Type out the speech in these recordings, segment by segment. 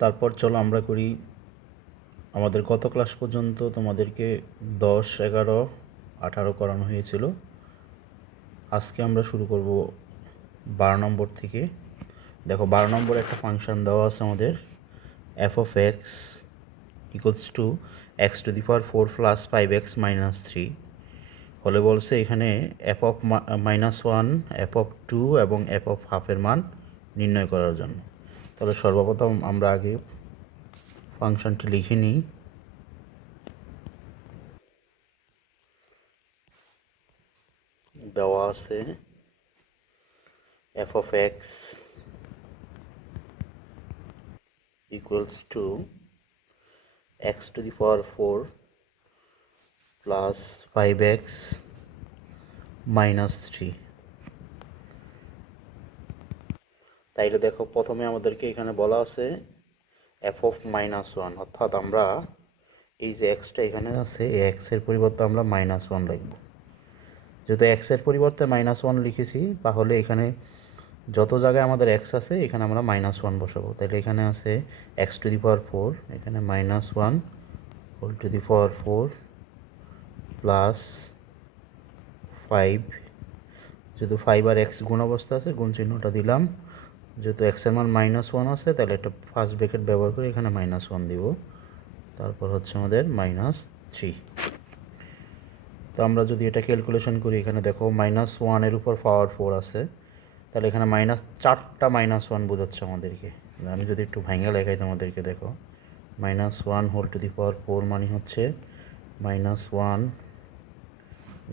তারপর চলো আমরা করি আমাদের কত ক্লাস পর্যন্ত তোমাদেরকে 10, 11, 18 করানো হয়েছিল। আজকে আমরা শুরু করব 12 নম্বর থেকে। দেখো 12 নম্বরে একটা ফাংশন দেওয়া আছে আমাদের, F of X equals to x to the power 4 plus 5x minus 3 হলে বলছে এখানে এফ অফ -1, এফ অফ 2 এবং এফ অফ হাফের মান নির্ণয় করার জন্য। তাহলে সর্বপ্রথম আমরা আগে ফাংশনটি লিখে নিই। দেওয়া আছে F of X equals to x to the power 4 plus 5x minus 3। তাইলে দেখো প্রথমে আমাদেরকে এখানে বলা আছে এফ অফ -1, অর্থাৎ আমরা এই যে এক্সটা এখানে আছে এই এক্সের পরিবর্তে আমরা -1 লিখব। যেহেতু এক্সের পরিবর্তে -1 লিখেছি, তাহলে এখানে যত জায়গায় আমাদের এক্স আছে এখানে আমরা -1 বসাবো। তাহলে এখানে আছে এক্স টু দি পাওয়ার 4, এখানে -1 whole to the power 4 plus 5, যেহেতু 5 আর এক্স গুণ অবস্থা আছে গুণ চিহ্নটা দিলাম। যেহেতু এক্সের মান -1 আছে তাহলে একটা ফার্স্ট ব্র্যাকেট ব্যবহার করে এখানে -1 দিব। তারপর হচ্ছে আমাদের -3। তো আমরা যদি এটা ক্যালকুলেশন করি, এখানে দেখো -1-এর উপর পাওয়ার 4 আছে, তাহলে এখানে -4টা -1 বোঝাচ্ছে আমাদেরকে। আমি যদি একটু ভাঙা লেখাই তোমাদেরকে, দেখো -1 হোল টু দি পাওয়ার 4 মানে হচ্ছে -1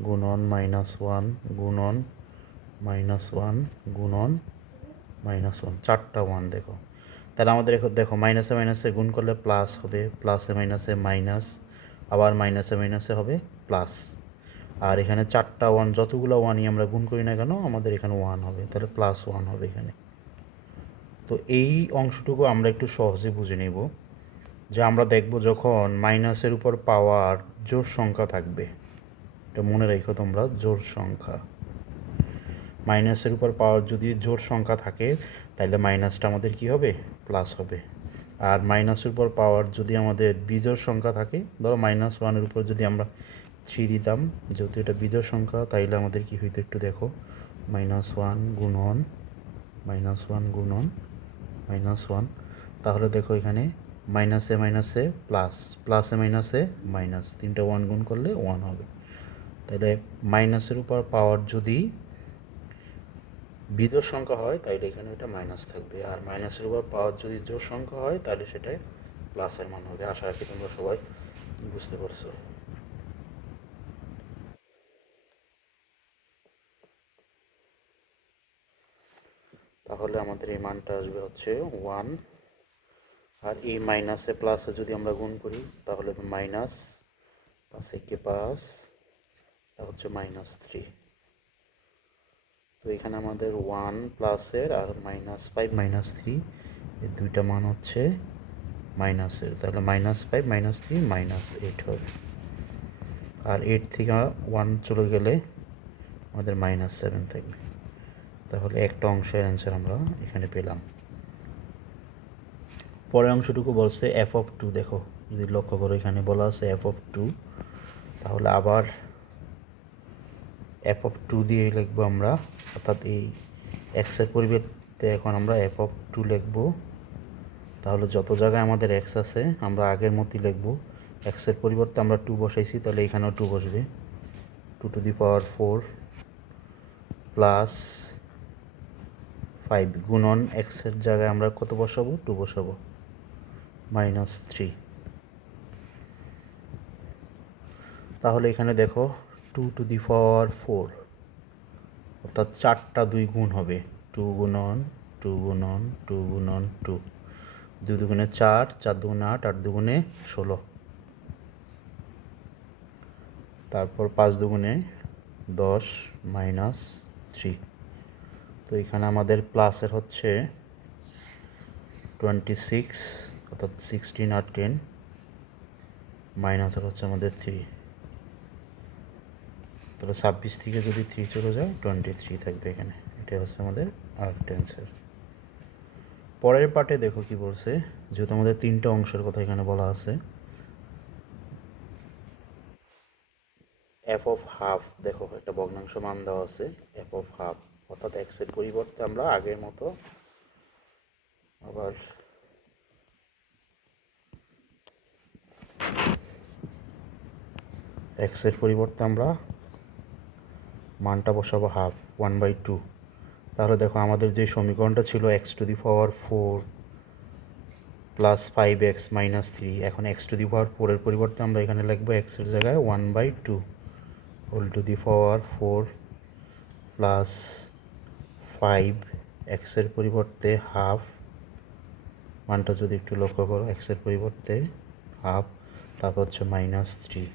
গুণন -1 গুণন -1 গুণন -1, 4টা 1 দেখো। তাহলে আমাদের এখন দেখো মাইনাসে মাইনাসে গুণ করলে প্লাস হবে, প্লাসে মাইনাসে মাইনাস, আবার মাইনাসে মাইনাসে হবে প্লাস। আর এখানে 4টা 1, যতগুলো 1ই আমরা গুণ করি না কেন আমাদের এখানে 1 হবে, তাহলে +1 হবে এখানে। তো এই অংশটুকু আমরা একটু সহজে বুঝে নেব, যে আমরা দেখব যখন মাইনাসের উপর পাওয়ার জোড় সংখ্যা থাকবে, এটা মনে রেখো তোমরা, জোড় সংখ্যা, মাইনাসের উপর পাওয়ার যদি জোড় সংখ্যা থাকে তাহলে মাইনাসটা আমাদের কি হবে, প্লাস হবে। আর মাইনাসের উপর পাওয়ার যদি আমাদের বিজোড় সংখ্যা থাকে, ধরো -1-এর উপর যদি আমরা 3 দিতাম, যেহেতু এটা বিজোড় সংখ্যা তাইলে আমাদের কি হইতো একটু দেখো, -1 গুণন -1 গুণন -1। তাহলে দেখো এখানে মাইনাসে মাইনাসে প্লাস, প্লাসে মাইনাসে মাইনাস, 3টা 1 গুণ করলে 1 হবে। তাহলে মাইনাসের উপর পাওয়ার যদি বিজোড় সংখ্যা হয় তাইলে এখানে এটা মাইনাস থাকবে, আর মাইনাসের উপর পাওয়ার যদি জোড় সংখ্যা হয় তাহলে সেটাই প্লাসের মান হবে। আশা রাখি তোমরা সবাই বুঝতে পারছো। তাহলে আমাদের এই মানটা আসবে হচ্ছে 1, আর এই মাইনাসে প্লাসে যদি আমরা গুণ করি তাহলে মাইনাস, পাশে কে পাস, তা হচ্ছে -3। তো এখানে আমাদের 1 প্লাসের আর -5 -3 এই দুইটা মান হচ্ছে মাইনাসের, তাহলে -5 -3 -8 হবে। আর 8 থেকে 1 চলে গেলে আমাদের -7 থাকবে। তাহলে একটা অংশের অ্যান্সার আমরা এখানে পেলাম। পরের অংশটুকু বলছে এফ অফ 2। দেখো যদি লক্ষ্য করো এখানে বলা আছে এফ অফ 2, তাহলে আবার এফ অফ 2 দিয়ে লিখবো আমরা, অর্থাৎ এই এক্সের পরিবর্তে এখন আমরা এফ অফ 2 লিখবো। তাহলে যত জায়গায় আমাদের এক্স আছে আমরা আগের মতোই লিখবো, এক্সের পরিবর্তে আমরা 2 বসাইছি তাহলে এখানেও 2 বসবে, 2 টু দি পাওয়ার 4 প্লাস 5 গুণন এক্সের জায়গায় আমরা কত বসাবো, 2 বসাবো, -3। তাহলে এখানে দেখো 2 টু দি পাওয়ার 4, অর্থাৎ 4টা 2 গুণ হবে, 2 গুণন 2 গুণন 2 গুণন 2, 2 দুগুণে 4, 4 দুগুণে 8, 8 দুগুণে 16, তারপর 5 দুগুণে 10 -3। তো এখানে আমাদের প্লাসের হচ্ছে 26, অর্থাৎ 16 আর 10, মাইনাসের হচ্ছে আমাদের 3। তাহলে 26 থেকে যদি 3 চলে যায় 23 থাকবে এখানে। এটাই হচ্ছে আমাদের আরেকটা অ্যান্সার। পরের পার্টে দেখো কি বলছে, যেহেতু আমাদের তিনটা অংশের কথা এখানে বলা আছে। এফ অফ হাফ, দেখো একটা ভগ্নাংশ মান দেওয়া আছে এফ অফ হাফ, অর্থাৎ এক্সের পরিবর্তে আমরা আগের মতো আবার এক্সের পরিবর্তে আমরা মানটা বসাবো হাফ 1/2। তাহলে দেখো আমাদের যে সমীকরণটা ছিল x to the power 4 plus 5x minus 3, এখন এক্স টু দি পাওয়ার 4-এর পরিবর্তে আমরা এখানে লিখবো এক্সের জায়গায় 1/2 whole to the power 4 plus 5, এক্সের পরিবর্তে হাফ, মানটা যদি একটু লক্ষ্য করো এক্সের পরিবর্তে হাফ, তারপর হচ্ছে -3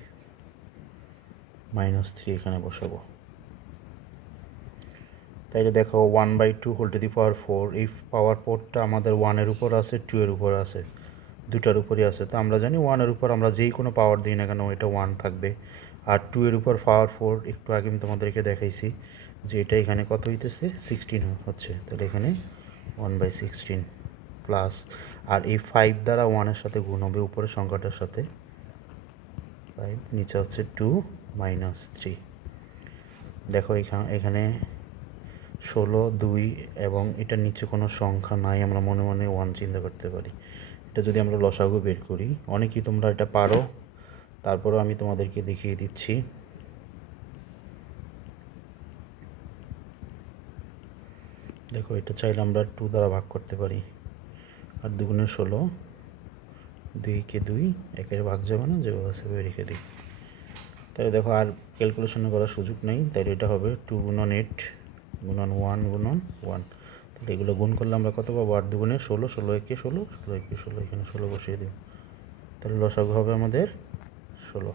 এখানে বসাবো। তাইলে দেখো 1/2 হোল টু দি পাওয়ার 4, এই পাওয়ার 4টা আমাদের 1-এর উপর আছে, 2-এর উপর আছে, দুটার উপরই আছে। তো আমরা জানি 1-এর উপর আমরা যেই কোনো পাওয়ার দিই না কেন এটা 1 থাকবে, আর 2-এর উপর পাওয়ার 4 একটু আগে আমি তোমাদেরকে দেখাইছি যে এটা এখানে কত হইতেছে 16 হচ্ছে, তাহলে এখানে 1/16 প্লাস, আর এই 5 দ্বারা 1-এর সাথে গুণ হবে উপরের সংখ্যাটার সাথে, 5 নিচে হচ্ছে 2 -3। দেখো এখানে 16, 2 এবং এটার নিচে কোনো সংখ্যা নাই, আমরা মনে মনে 1 চিন্তা করতে পারি। এটা যদি আমরা লসাগু বের করি, অনেকেই তোমরা এটা পারো, তারপরেও আমি তোমাদেরকে দেখিয়ে দিচ্ছি। দেখো এটা চাইলে আমরা 2 দ্বারা ভাগ করতে পারি, আর 2 গুণে 16, 2 2, 1-এর ভাগ যাবে না, যেভাবে আছে রেখে দিই। তাহলে দেখো আর ক্যালকুলেশন করার সুযোগ নেই, তাই এটা হবে 2 গুণন 8 গুণন 1 গুণন 1। তাহলে এগুলো গুণ করলে আমরা কত পাবো, 8 2 গুণে 16, 16 1 16, 16 1 16, এখানে 16 বসিয়ে দিই, তাহলে লসাগু হবে আমাদের 16।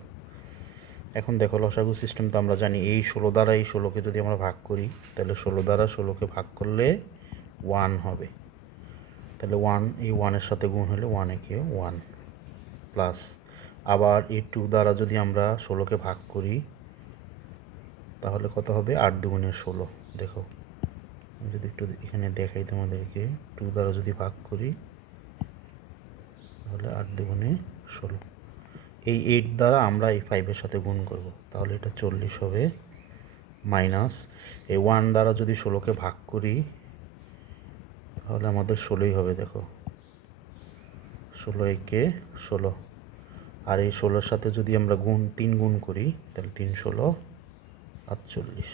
এখন দেখো লসাগু সিস্টেম তো আমরা জানি, এই 16 দ্বারা এই 16কে যদি আমরা ভাগ করি, তাহলে 16 দ্বারা 16কে ভাগ করলে 1 হবে, তাহলে 1 এই 1-এর সাথে গুণ হলে 1 একে 1 প্লাস, আবার এই 2 দ্বারা যদি আমরা 16কে ভাগ করি তাহলে কত হবে, 8 2 গুণে 16। দেখো আমি যদি একটু এখানে দেখাই তোমাদেরকে, 2 দ্বারা যদি ভাগ করি তাহলে 8 2 গুণে 16, এই 8 দ্বারা আমরা এই 5-এর সাথে গুণ করব, তাহলে এটা 40 হবে, মাইনাস এই 1 দ্বারা যদি 16কে ভাগ করি তাহলে আমাদের 16ই হবে। দেখো 16 একে 16, আর এই 16-এর সাথে যদি আমরা 3 গুণ করি তাহলে 3 16 48।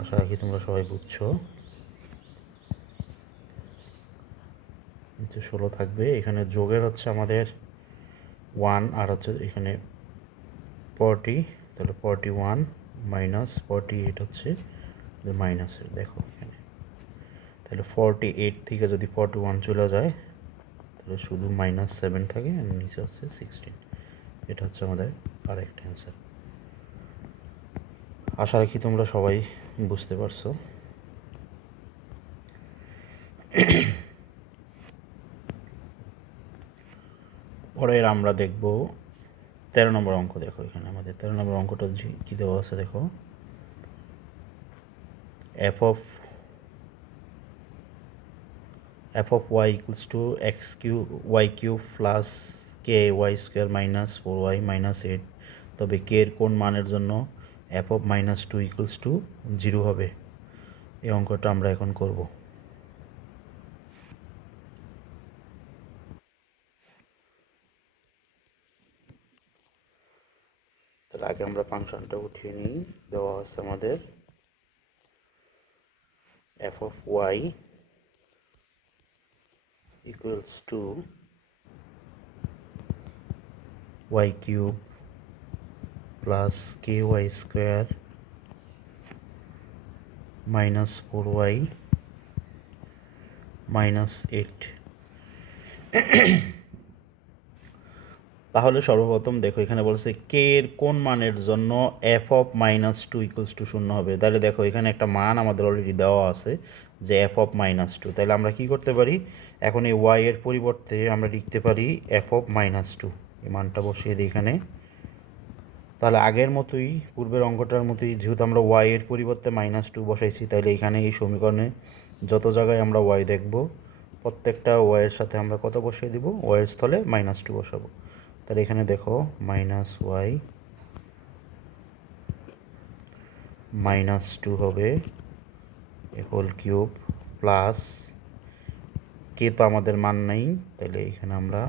আশা রাখি তোমরা সবাই বুঝছো। নিচে 16 থাকবে, এখানে যোগের হচ্ছে আমাদের 1, আর হচ্ছে এখানে 40, তাহলে 41 মাইনাস 48 হচ্ছে মাইনাসের, দেখো এখানে, তাহলে 48 থেকে যদি 41 চলে যায় তাহলে শুধু -7 থাকে, আর নিচে হচ্ছে 16। এটা হচ্ছে আমাদের আরেকটা অ্যান্সার। আশা রাখি তোমরা সবাই বুঝতে পারছো। পরের আমরা দেখব 13 নম্বর অঙ্ক। দেখো এখানে আমাদের 13 নম্বর অঙ্কটা কী দেওয়া আছে, দেখো F of y equals to y cube plus K Y square minus 4y minus 8, তবে কে এর কোন মানের জন্য এফ অফ -2 ইকুয়ালস টু 0 হবে। এই অঙ্কটা আমরা এখন করব। তার আগে আমরা ফাংশনটা উঠিয়ে নিই। দেওয়া আছে আমাদের F of Y equals to y cube plus K Y square minus 4y minus 8। তাহলে সর্বপ্রথম দেখো এখানে বলছে কে এর কোন মানের জন্য এফ অফ -2 ইকুয়ালস টু 0 হবে। তাহলে দেখো এখানে একটা মান আমাদের অলরেডি দেওয়া আছে যে এফ অফ -2। তাহলে আমরা কি করতে পারি, এখন এই ওয়াই এর পরিবর্তে আমরা লিখতে পারি এফ অফ -2, এই মানটা বসিয়ে দিই এখানে। তাহলে আগের মতোই, পূর্বের অঙ্কটার মতোই, যেহেতু আমরা ওয়াই এর পরিবর্তে -2 বসাইছি, তাহলে এখানে এই সমীকরণে যত জায়গায় আমরা ওয়াই দেখব প্রত্যেকটা ওয়াইয়ের সাথে আমরা কত বসিয়ে দিব, ওয়াইয়ের স্থলে -2 বসাবো। তাহলে এখানে দেখো -y -2 হবে হোল কিউব প্লাস কে তো আমাদের মান নেই, তাহলে এখানে আমরা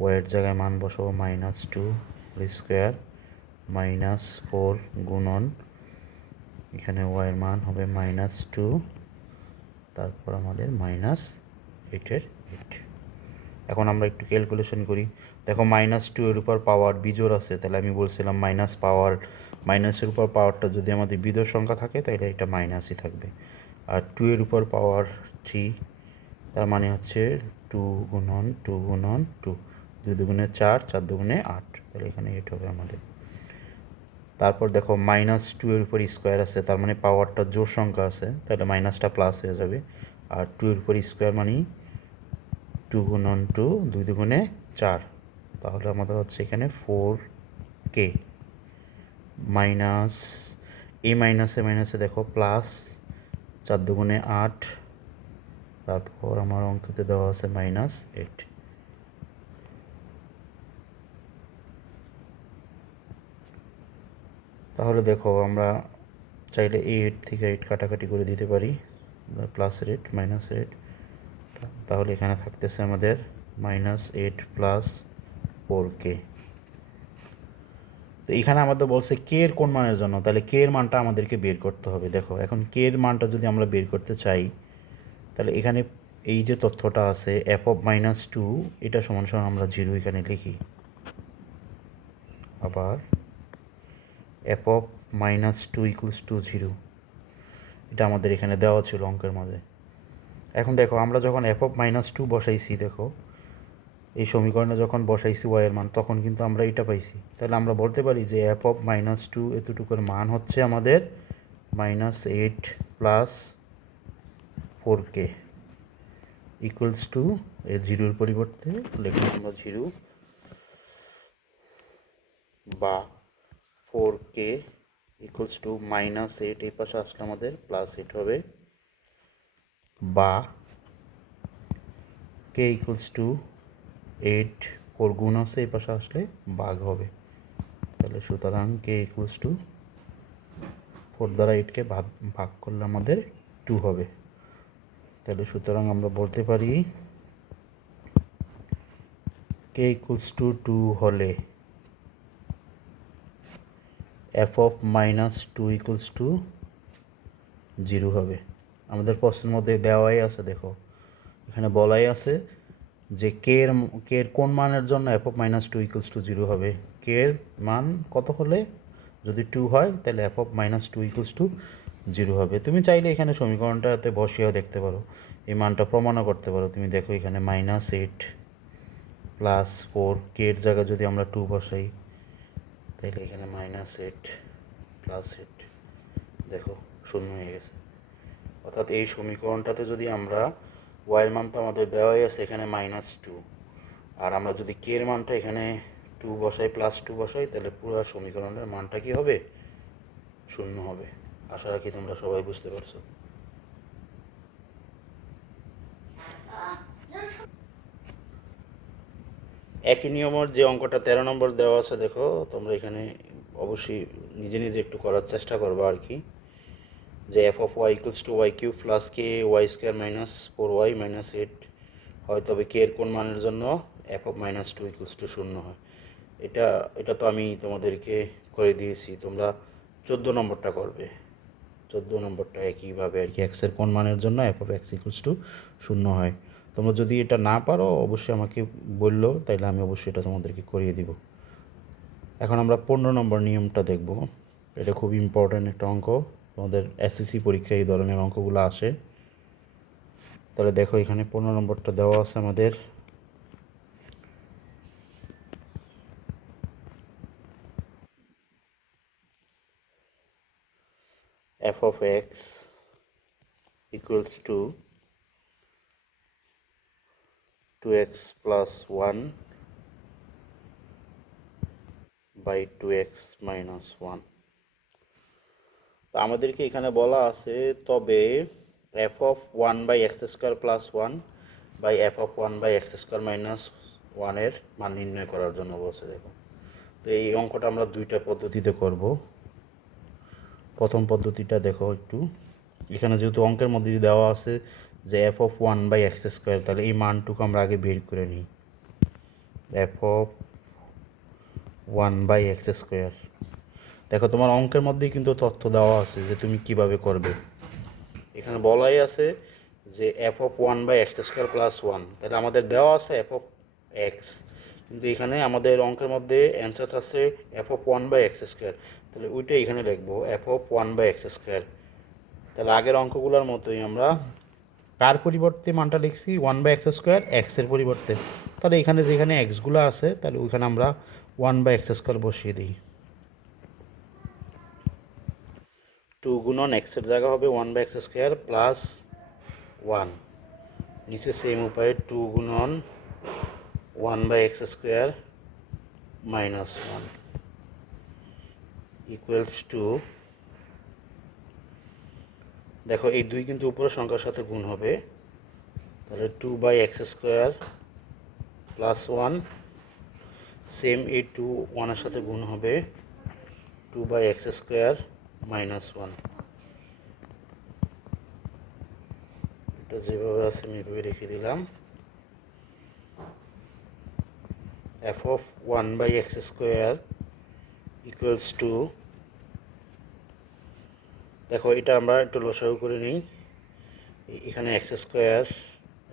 ওয়াইয়ের জায়গায় মান বসাবো -2 স্কোয়ার -4 গুণন এখানে ওয়াইয়ের মান হবে -2, তারপর আমাদের -8 এখন আমরা একটু ক্যালকুলেশন করি। দেখো -2 এর উপর পাওয়ার বিজোড় আছে, তাহলে আমি বলছিলাম মাইনাসের উপর পাওয়ারটা যদি আমাদের বিজোড় সংখ্যা থাকে তাহলে এটা মাইনাসই থাকবে। আর 2 এর উপর পাওয়ার 3, তার মানে হচ্ছে 2 গুণন 2 গুণন 2, 2 দুগুণে 4, 4 দুগুণে 8, তাহলে এখানে 8 হবে আমাদের। তারপর দেখো -2 এর উপর স্কোয়ার আছে, তার মানে পাওয়ারটা জোড় সংখ্যা আছে, তাহলে মাইনাসটা প্লাস হয়ে যাবে। আর 2 এর উপর স্কোয়ার মানে 2 গুণন 2, 2 দুগুণে 4, তাহলে আমাদের হচ্ছে এখানে 4k মাইনাস এই মাইনাসে দেখো প্লাস 4 দুগুণে 8, তারপর আমার অঙ্কতে দেওয়া আছে -8। তাহলে দেখো আমরা চাইলে 8 থেকে 8 কাটাকাটি করে দিতে পারি, +8 -8, তাহলে এখানে থাকতেছে আমাদের -8 প্লাস 4k। তো এখানে আমাদের বলছে কে এর কোন মানের জন্য, তাহলে কে এর মানটা আমাদেরকে বের করতে হবে। দেখো এখন কে এর মানটা যদি আমরা বের করতে চাই তাহলে এখানে এই যে তথ্যটা আছে f(-2) এটা সমান সমান আমরা 0 এখানে লিখি। আবার f(-2) = 0, এটা আমাদের এখানে দেওয়া ছিল অঙ্কের মাঝে। এখন দেখো আমরা যখন f(-2) বসাইছি, দেখো এই সমীকরণে যখন বসাইছি y এর মান তখন কিন্তু আমরা এটা পাইছি, তাহলে আমরা বলতে পারি যে f(-2) এতটুকুর মান হচ্ছে আমাদের -8 প্লাস 4k = এর 0-এর পরিবর্তে লিখলাম আমরা 0 বা 4k = -8, এই পাশে আসলে আমাদের +8 হবে, বা k = 8, 4 গুণ আছে এই পাশে আসলে ভাগ হবে। তাহলে সুতরাং k = 4 দ্বারা 8কে ভাগ করলে আমাদের 2 হবে। তাহলে সুতরাং আমরা বলতে পারি k = 2 হলে f(-2) = 0 হবে। আমাদের প্রশ্নের মধ্যে দেওয়াই আছে, দেখো এখানে বলাই আছে যে কে এর কোন মানের জন্য f(-2) = 0 হবে। কে এর মান কত হলে, যদি 2 হয় তাহলে f(-2) = 0 হবে। তুমি চাইলে এখানে সমীকরণটাতে বসিয়েও দেখতে পারো, এই মানটা প্রমাণও করতে পারো। তুমি দেখো এখানে -8 প্লাস 4, কে এর জায়গায় যদি আমরা 2 বসাই তাহলে এখানে -8 প্লাস 8, দেখো 0 হয়ে গেছে। অর্থাৎ এই সমীকরণটাতে যদি আমরা ওয়াইয়ের মান তো আমাদের দেওয়াই আছে এখানে -2, আর আমরা যদি কে এর মানটা এখানে 2 বসাই +2 বসাই তাহলে পুরো সমীকরণের মানটা কি হবে, 0 হবে। আশা রাখি তোমরা সবাই বুঝতে পারছো। একই নিয়মের যে অঙ্কটা 13 নম্বর দেওয়া আছে, দেখো তোমরা এখানে অবশ্যই নিজে নিজে একটু করার চেষ্টা করবে আর কি, যে f(y) = y³ + k y² - 4y - 8 হয়, তবে কে এর কোন মানের জন্য f(-2) = 0 হয়। এটা তো আমি তোমাদেরকে করে দিয়েছি, তোমরা 14 নম্বরটা করবে। 14 নম্বরটা একইভাবে আর কি, এক্সের কোন মানের জন্য f(x) = 0 হয়। তোমরা যদি এটা না পারো অবশ্যই আমাকে বললো, তাইলে আমি অবশ্যই এটা তোমাদেরকে করিয়ে দিব। এখন আমরা 15 নম্বর নিয়মটা দেখব। এটা খুব ইম্পর্ট্যান্ট একটা অঙ্ক, তোমাদের এসএসসি পরীক্ষায় এই ধরনের অঙ্কগুলো আসে। তাহলে দেখো এখানে 15 নম্বরটা দেওয়া আছে আমাদের, f(x) = 2x + 1 / 2x - 1। তো আমাদেরকে এখানে বলা আছে তবে F of one by x square plus one by F of one by x square minus ওয়ানের মান নির্ণয় করার জন্য বলছে। দেখো, তো এই অঙ্কটা আমরা দুইটা পদ্ধতিতে করব। প্রথম পদ্ধতিটা দেখো একটু, এখানে যেহেতু অঙ্কের মধ্যে দেওয়া আছে যে F of one by x square, তাহলে এই মানটুকু আমরা আগে বের করে নিই। F of one by x square, দেখো তোমার অঙ্কের মধ্যেই কিন্তু তথ্য দেওয়া আছে যে তুমি কিভাবে করবে। এখানে বলাই আছে যে F of one by x square plus one, তাহলে আমাদের দেওয়া আছে এফ অফ এক্স, কিন্তু এখানে আমাদের অঙ্কের মধ্যে অ্যান্সার আছে F of one by x square, তাহলে ওইটাই এখানে লিখবো F of one by x square. তাহলে আগের অঙ্কগুলোর মতোই আমরা কার পরিবর্তে মানটা লিখছি, ওয়ান বাই এক্স স্কোয়ার, এক্সের পরিবর্তে। তাহলে এখানে যেখানে এক্সগুলো আছে তাহলে ওইখানে আমরা ওয়ান বাই এক্স স্কোয়ার বসিয়ে দিই। টু গুণন এক্সের জায়গা হবে one by x square plus one, নিচে সেম উপায়ে টু গুণন one by x square minus one equals to, দেখো এই দুই কিন্তু উপরের সংখ্যার সাথে গুণ হবে, তাহলে two by x square plus one, same এই টু ওয়ানের সাথে গুণ হবে two by x square minus one. এটা যেভাবে আছে আমি এভাবে রেখে দিলাম। F of one by x square equals to, দেখো এটা আমরা একটু লসাগু করে নিই। এখানে এক্স স্কোয়ার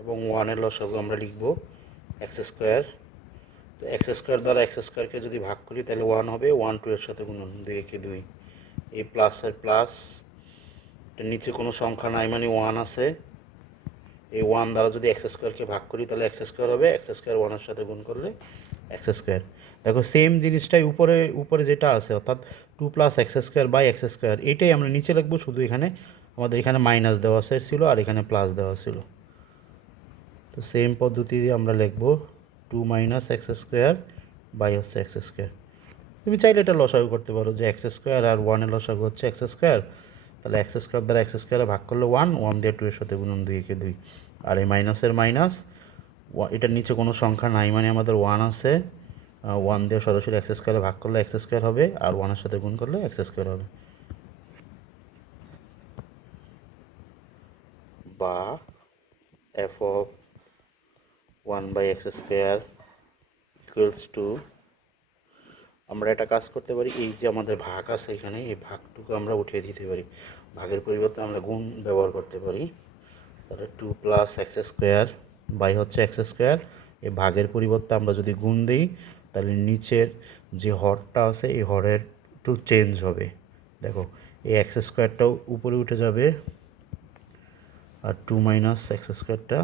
এবং ওয়ানের লসাগু আমরা লিখব এক্স স্কোয়ার। তো এক্স স্কোয়ার দ্বারা এক্স স্কোয়ারকে যদি ভাগ করি তাহলে ওয়ান হবে, ওয়ান টু এর সাথে গুণন, দুই একে দুই, এই প্লাসের প্লাস, এটার নিচে কোনো সংখ্যা নাই মানে ওয়ান আছে, এই ওয়ান দ্বারা যদি এক্স স্কোয়ারকে ভাগ করি তাহলে এক্স স্কোয়ার হবে, এক্স স্কোয়ার ওয়ানের সাথে গুণ করলে এক্স স্কোয়ার। দেখো সেম জিনিসটাই উপরে উপরে যেটা আছে অর্থাৎ two plus x square by x square, এইটাই আমরা নিচে লিখবো, শুধু এখানে আমাদের এখানে মাইনাস দেওয়া ছিল আর এখানে প্লাস দেওয়া ছিল। তো সেম পদ্ধতি দিয়ে আমরা লিখবো two minus x square by হচ্ছে এক্স স্কোয়ার। তুমি চাইলে এটা লসাগু করতে পারো যে এক্স স্কোয়ার আর ওয়ানের লসাগু হচ্ছে এক্স স্কোয়ার, তাহলে এক্স স্কোয়ার দ্বারা এক্স স্কোয়ারে ভাগ করলে ওয়ান, ওয়ান দিয়ে টু এর সাথে গুণন, দুই একে দুই, আর এই মাইনাসের মাইনাস, এটার নিচে কোনো সংখ্যা নাই মানে আমাদের ওয়ান আছে, ওয়ান দিয়ে সরাসরি এক্স স্কোয়ারে ভাগ করলে এক্স স্কোয়ার হবে আর ওয়ানের সাথে গুণ করলে এক্স স্কোয়ার হবে। বা f of one by x square equals to, আমরা একটা কাজ করতে পারি, এই যে আমাদের ভাগ আছে এখানে, এই ভাগটুকু আমরা উঠিয়ে দিতে পারি, ভাগের পরিবর্তে আমরা গুণ ব্যবহার করতে পারি। তাহলে two plus x square by হচ্ছে এক্স স্কোয়ার, এই ভাগের পরিবর্তে আমরা যদি গুণ দিই তাহলে নিচের যে হরটা আছে এই হরের একটু চেঞ্জ হবে। দেখো এই এক্স স্কোয়ারটাও উপরে উঠে যাবে আর টু মাইনাস এক্স স্কোয়ারটা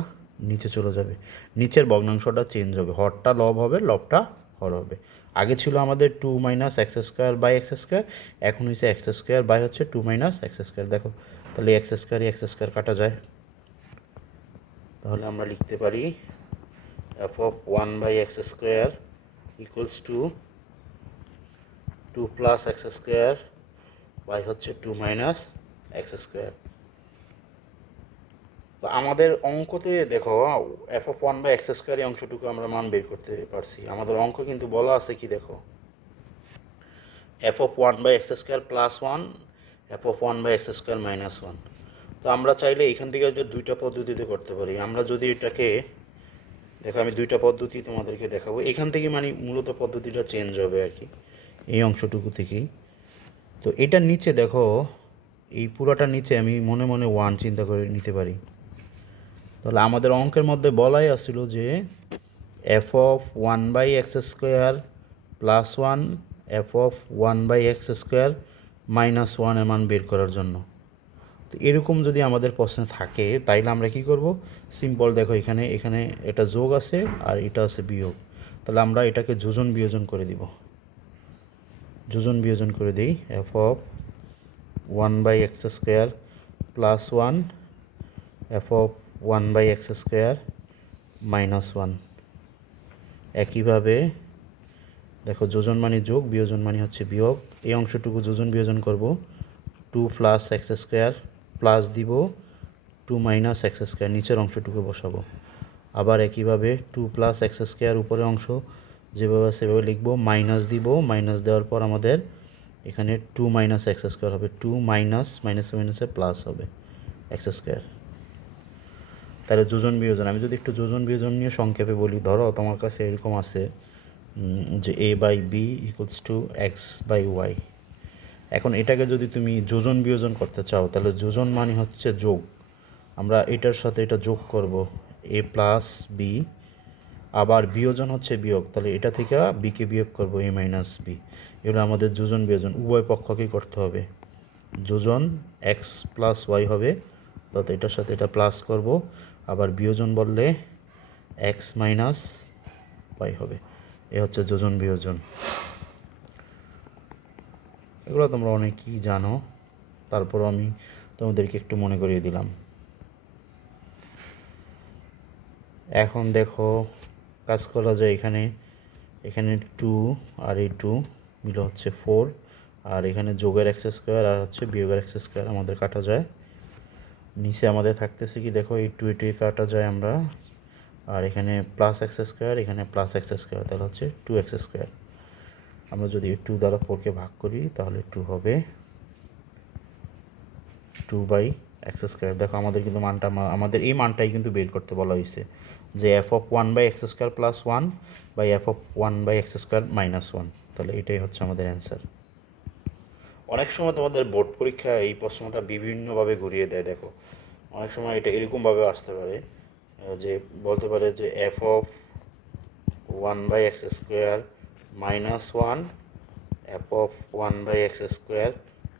নিচে চলে যাবে, নিচের ভগ্নাংশটা চেঞ্জ হবে, হরটা লব হবে, লবটা হর হবে। আগে ছিল আমাদের two minus x square by x square, এখন হয়েছে এক্স স্কোয়ার বাই হচ্ছে টু মাইনাস এক্স স্কোয়ার। দেখো তাহলে এক্স স্কোয়ার কাটা যায়, তাহলে আমরা লিখতে পারি f of one by x square equals to two plus x square by হচ্ছে টু মাইনাস এক্স স্কোয়ার। তো আমাদের অঙ্কতে দেখো F of one by x square এই অংশটুকু আমরা মান বের করতে পারছি। আমাদের অঙ্ক কিন্তু বলা আছে কি, দেখো F of one by x square plus one, F of one by x square minus one. তো আমরা চাইলে এখান থেকে যে দুইটা পদ্ধতিতে করতে পারি। আমরা যদি এটাকে দেখো, আমি দুইটা পদ্ধতি তোমাদেরকে দেখাবো, এখান থেকে মানে মূলত পদ্ধতিটা চেঞ্জ হবে আর কি, এই অংশটুকু থেকেই। তো এটার নিচে দেখো, এই পুরোটার নিচে আমি মনে মনে ওয়ান চিন্তা করে নিতে পারি। তাহলে আমাদের অঙ্কের মধ্যে বলাই আসছিল যে F of one by x square plus one, F of one by x square minus ওয়ানের মান বের করার জন্য। তো এরকম যদি আমাদের প্রশ্ন থাকে তাইলে আমরা কি করব, সিম্পল দেখো এখানে এখানে এটা যোগ আছে আর এটা আছে বিয়োগ, তাহলে আমরা এটাকে যোজন বিয়োজন করে দিব, যোজন বিয়োজন করে দিই। F of one by x square plus one, F of one by x square minus one. একইভাবে দেখো যোজন মানে যোগ, বিয়োজন মানে হচ্ছে বিয়োগ, এই অংশটুকু যোজন বিয়োজন করব, two plus x square plus দিব টু মাইনাস এক্স স্কোয়ার নিচের অংশটুকু বসাবো। আবার একইভাবে টু প্লাস এক্স স্কোয়ার উপরের অংশ যেভাবে সেভাবে লিখবো, মাইনাস দিব, মাইনাস দেওয়ার পর আমাদের এখানে টু মাইনাস এক্স স্কোয়ার হবে, টু মাইনাস মাইনাসে মাইনাসে প্লাস হবে এক্স স্কোয়ার। তাহলে যোজন বিয়োজন, আমি যদি একটু যোজন বিয়োজন নিয়ে সংক্ষেপে বলি, ধরো তোমার কাছে এরকম আছে যে A by B equals to X by Y. এখন এটাকে যদি তুমি যোজন বিয়োজন করতে চাও তাহলে যোজন মানে হচ্ছে যোগ, আমরা এটার সাথে এটা যোগ করব এ প্লাস বি, আবার বিয়োজন হচ্ছে বিয়োগ, তাহলে এটা থেকে বিকে বিয়োগ করব এ মাইনাস বি। এগুলো আমাদের যোজন বিয়োজন উভয় পক্ষকেই করতে হবে। যোজন এক্স প্লাস ওয়াই হবে, অর্থাৎ এটার সাথে এটা প্লাস করব, আবার বিয়োজন বললে এক্স মাইনাস ওয়াই হবে। এ হচ্ছে যোজন বিয়োজন। এগুলো তোমরা অনেকেই জানো, তারপর আমি তোমাদেরকে একটু মনে করিয়ে দিলাম। এখন দেখো কাজ করা যায়, এখানে টু আর এই টু মিলে হচ্ছে ফোর, আর এখানে যোগের এক্স স্কোয়ার আর হচ্ছে বিয়োগের এক্স স্কোয়ার আমাদের কাটা যায়। নিচে আমাদের থাকতেছে কি দেখো, এই টু কাটা যায় আমরা, আর এখানে প্লাস এক্স স্কোয়ার, এখানে প্লাস এক্স স্কোয়ার, তাহলে হচ্ছে টু এক্স স্কোয়ার। আমরা যদি টু দ্বারা ফোরকে ভাগ করি তাহলে টু হবে টু বাই এক্স স্কোয়ার। দেখো আমাদের কিন্তু মানটা, আমাদের এই মানটাই কিন্তু বের করতে বলা হয়েছে যে F of one by x square plus one by F of one by x square minus one, তাহলে এটাই হচ্ছে আমাদের অ্যান্সার। অনেক সময় তোমাদের বোর্ড পরীক্ষায় এই প্রশ্নটা বিভিন্নভাবে ঘুরিয়ে দেয়। দেখো অনেক সময় এটা এরকমভাবে আসতে পারে যে বলতে পারে যে F of one by x square minus one F of one by x square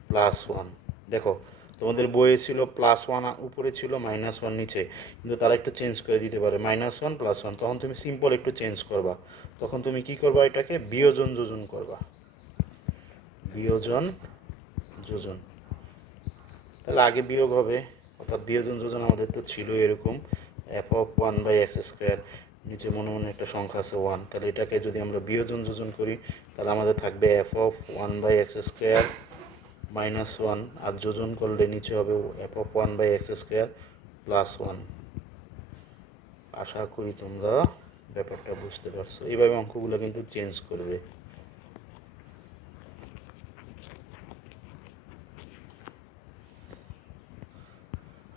plus one. দেখো তোমাদের বইয়ে ছিল প্লাস ওয়ান উপরে ছিল, মাইনাস ওয়ান নিচে, কিন্তু তারা একটু চেঞ্জ করে দিতে পারে মাইনাস ওয়ান প্লাস ওয়ান, তখন তুমি সিম্পল একটু চেঞ্জ করবা, তখন তুমি কি করবা, এটাকে বিয়োজন যোজন করবা, বিয়োজন যোজন, তাহলে আগে বিয়োগ হবে, অর্থাৎ বিয়োজন যোজন আমাদের তো ছিল এরকম f of one by x square, নিচে মনে মনে একটা সংখ্যা আছে ওয়ান, তাহলে এটাকে যদি আমরা বিয়োজন যোজন করি তাহলে আমাদের থাকবে F of one by x square minus one, আর যোজন করলে নিচে হবে F of one by x square plus one. আশা করি তোমরা ব্যাপারটা বুঝতে পারছো। এইভাবে অঙ্কগুলো কিন্তু চেঞ্জ করবে।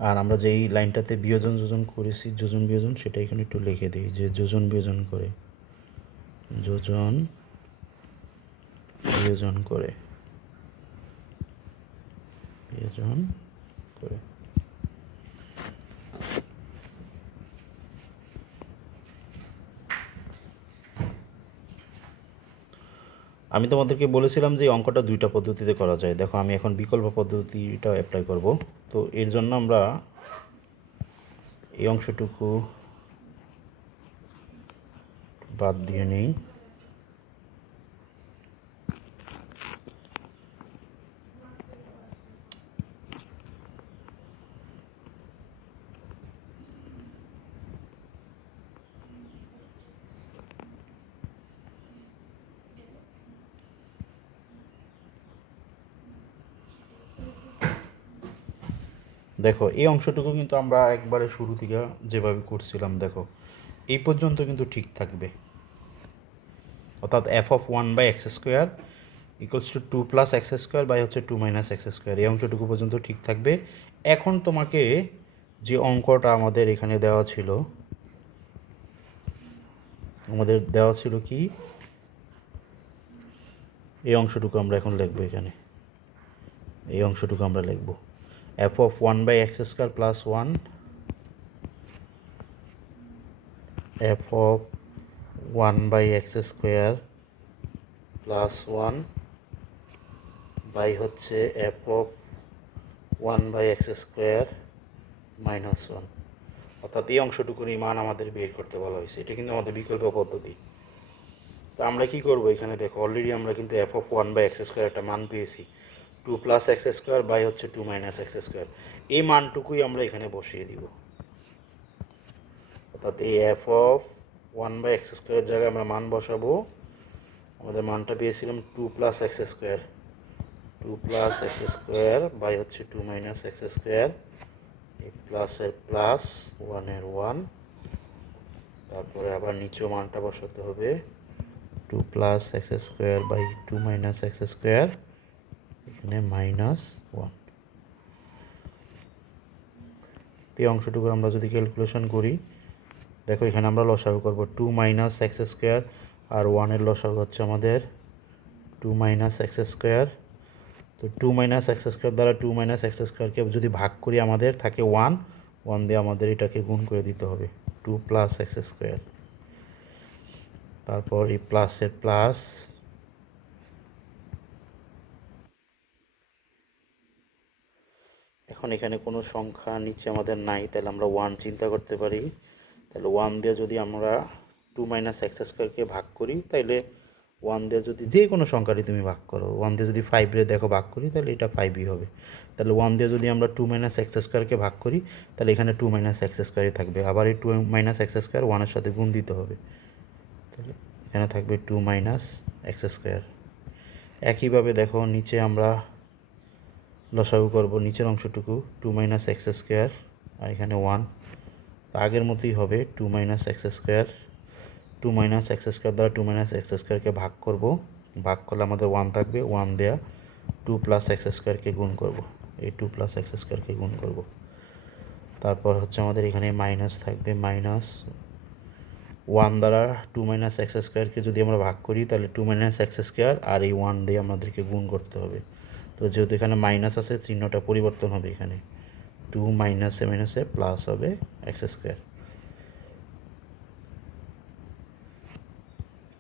আর আমরা যেই লাইনটাতে বিয়োজন যোজন করেছি, যোজন বিয়োজন, সেটা এখানে একটু লিখে দিই যে যোজন বিয়োজন করে, যোজন বিয়োজন করে, বিয়োজন করে। আমি তোমাদেরকে বলেছিলাম যে অঙ্কটা দুইটা পদ্ধতিতে করা যায়। দেখো আমি এখন বিকল্প পদ্ধতিটা অ্যাপ্লাই করব। তো এর জন্য আমরা এই অংশটুকু বাদ দিয়ে নিই। দেখো এই অংশটুকু কিন্তু আমরা একবারে শুরু থেকে যেভাবে করছিলাম, দেখো এই পর্যন্ত কিন্তু ঠিক থাকবে, অর্থাৎ f of one by x square equals to two plus x square by হচ্ছে টু মাইনাস এক্স স্কোয়ার, এই অংশটুকু পর্যন্ত ঠিক থাকবে। এখন তোমাকে যে অঙ্কটা আমাদের এখানে দেওয়া ছিল, আমাদের দেওয়া ছিল কি, এই অংশটুকু আমরা এখন লিখবো, এখানে এই অংশটুকু আমরা লিখবো F of one by x square plus one F of one by x square plus one by হচ্ছে F of one by x square minus one, অর্থাৎ এই অংশটুকুর মান আমাদের বের করতে বলা হয়েছে। এটা কিন্তু আমাদের বিকল্প পদ্ধতি। তো আমরা কী করবো, এখানে দেখো অলরেডি আমরা কিন্তু f of one by x square একটা মান পেয়েছি, two plus x square by হচ্ছে টু মাইনাস এক্স স্কোয়ার, এই মানটুকুই আমরা এখানে বসিয়ে দিব। অর্থাৎ এই f of one by x স্কোয়ারের জায়গায় আমরা মান বসাবো, আমাদের মানটা পেয়েছিলাম two plus x square, two plus x square by হচ্ছে টু মাইনাস এক্স স্কোয়ার এই প্লাসের প্লাস, ওয়ানের ওয়ান, তারপরে আবার নিচেও মানটা বসাতে হবে, 2 plus x square by 2 minus x square, এখানে -1। এই অংশটুকু আমরা যদি ক্যালকুলেশন করি, দেখো এখানে আমরা লসাগু করব 2 মাইনাস এক্স স্কোয়ার, আর 1-এর লসাগু হচ্ছে আমাদের 2 মাইনাস এক্স স্কোয়ার। তো 2 মাইনাস এক্স স্কোয়ার দ্বারা 2 মাইনাস এক্স স্কোয়ারকে যদি ভাগ করি আমাদের থাকে 1 দিয়ে আমাদের এটাকে গুণ করে দিতে হবে 2 প্লাস এক্স স্কোয়ার। তারপর এই প্লাসের প্লাস, এখন এখানে কোনো সংখ্যা নিচে আমাদের নাই, তাহলে আমরা 1 চিন্তা করতে পারি। তাহলে 1 দিয়ে যদি আমরা 2 মাইনাস এক্স স্কোয়ারকে ভাগ করি, তাইলে 1 দিয়ে যদি যে কোনো সংখ্যারই তুমি ভাগ করো, 1 দিয়ে যদি 5 রে দেখো ভাগ করি, তাহলে এটা 5ই হবে। তাহলে 1 দিয়ে যদি আমরা 2 মাইনাস এক্স স্কোয়ারকে ভাগ করি, তাহলে এখানে 2 মাইনাস এক্স স্কোয়ারই থাকবে। আবার এই 2 মাইনাস এক্স স্কোয়ার 1-এর সাথে গুণ দিতে হবে, তাহলে এখানে থাকবে 2 মাইনাস এক্স স্কোয়ার। একইভাবে দেখো নিচে আমরা লসাগু করব নিচের অংশটুকু 2 মাইনাস এক্স স্কোয়ার, আর এখানে 1, আগের মতোই হবে 2 minus x square. 2 minus x square দ্বারা 2 মাইনাস এক্স স্কোয়ারকে ভাগ করব, ভাগ করলে আমাদের 1 থাকবে, 1 দেয়া 2 প্লাস এক্স স্কোয়ারকে গুণ করব, এই 2 প্লাস এক্স স্কোয়ারকে গুণ করব। তারপর হচ্ছে আমাদের এখানে মাইনাস থাকবে, মাইনাস 1 দ্বারা 2 মাইনাস এক্স স্কোয়ারকে যদি আমরা ভাগ করি, তাহলে 2 মাইনাস এক্স স্কোয়ার আর এই 1 দিয়ে আমাদেরকে গুণ করতে হবে। তো যেহেতু এখানে মাইনাস আছে, চিহ্নটা পরিবর্তন হবে, এখানে 2 মাইনাসে মাইনাসে প্লাস হবে এক্স স্কোয়ার।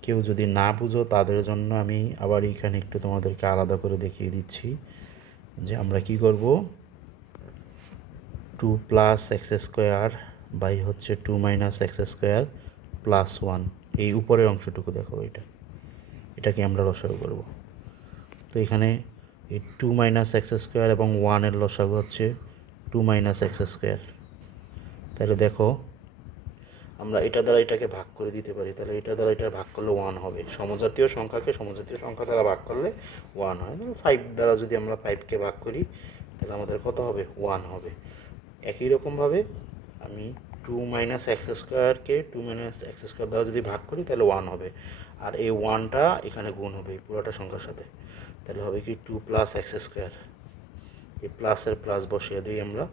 কেউ যদি না বুঝো তাদের জন্য আমি আবার এখানে একটু তোমাদেরকে আলাদা করে দেখিয়ে দিচ্ছি যে আমরা কি করব। 2 প্লাস এক্স স্কোয়ার বাই হচ্ছে 2 মাইনাস এক্স স্কোয়ার প্লাস 1, এই উপরের অংশটুকু দেখো, এটাকে আমরা লসাগু করব। তো এখানে এই 2 মাইনাস এক্স স্কোয়ার এবং 1-এর লসাগু হচ্ছে 2 মাইনাস এক্স স্কোয়ার। তাহলে দেখো আমরা এটা দ্বারা এটাকে ভাগ করে দিতে পারি, তাহলে এটা দ্বারা এটা ভাগ করলে 1 হবে। সমজাতীয় সংখ্যাকে সমজাতীয় সংখ্যা দ্বারা ভাগ করলে 1 হয়। 5 দ্বারা যদি আমরা 5কে ভাগ করি, তাহলে আমাদের কত হবে? 1 হবে। একই রকমভাবে আমি 2 মাইনাস এক্স স্কোয়ারকে 2 মাইনাস এক্স স্কোয়ার দ্বারা যদি ভাগ করি, তাহলে 1 হবে। আর এই 1টা এখানে গুণ হবে এই পুরোটা সংখ্যার সাথে, তাহলে হবে কি 2 প্লাস এক্স স্কোয়ার। এই প্লাসের প্লাস বসিয়ে দিই আমরা।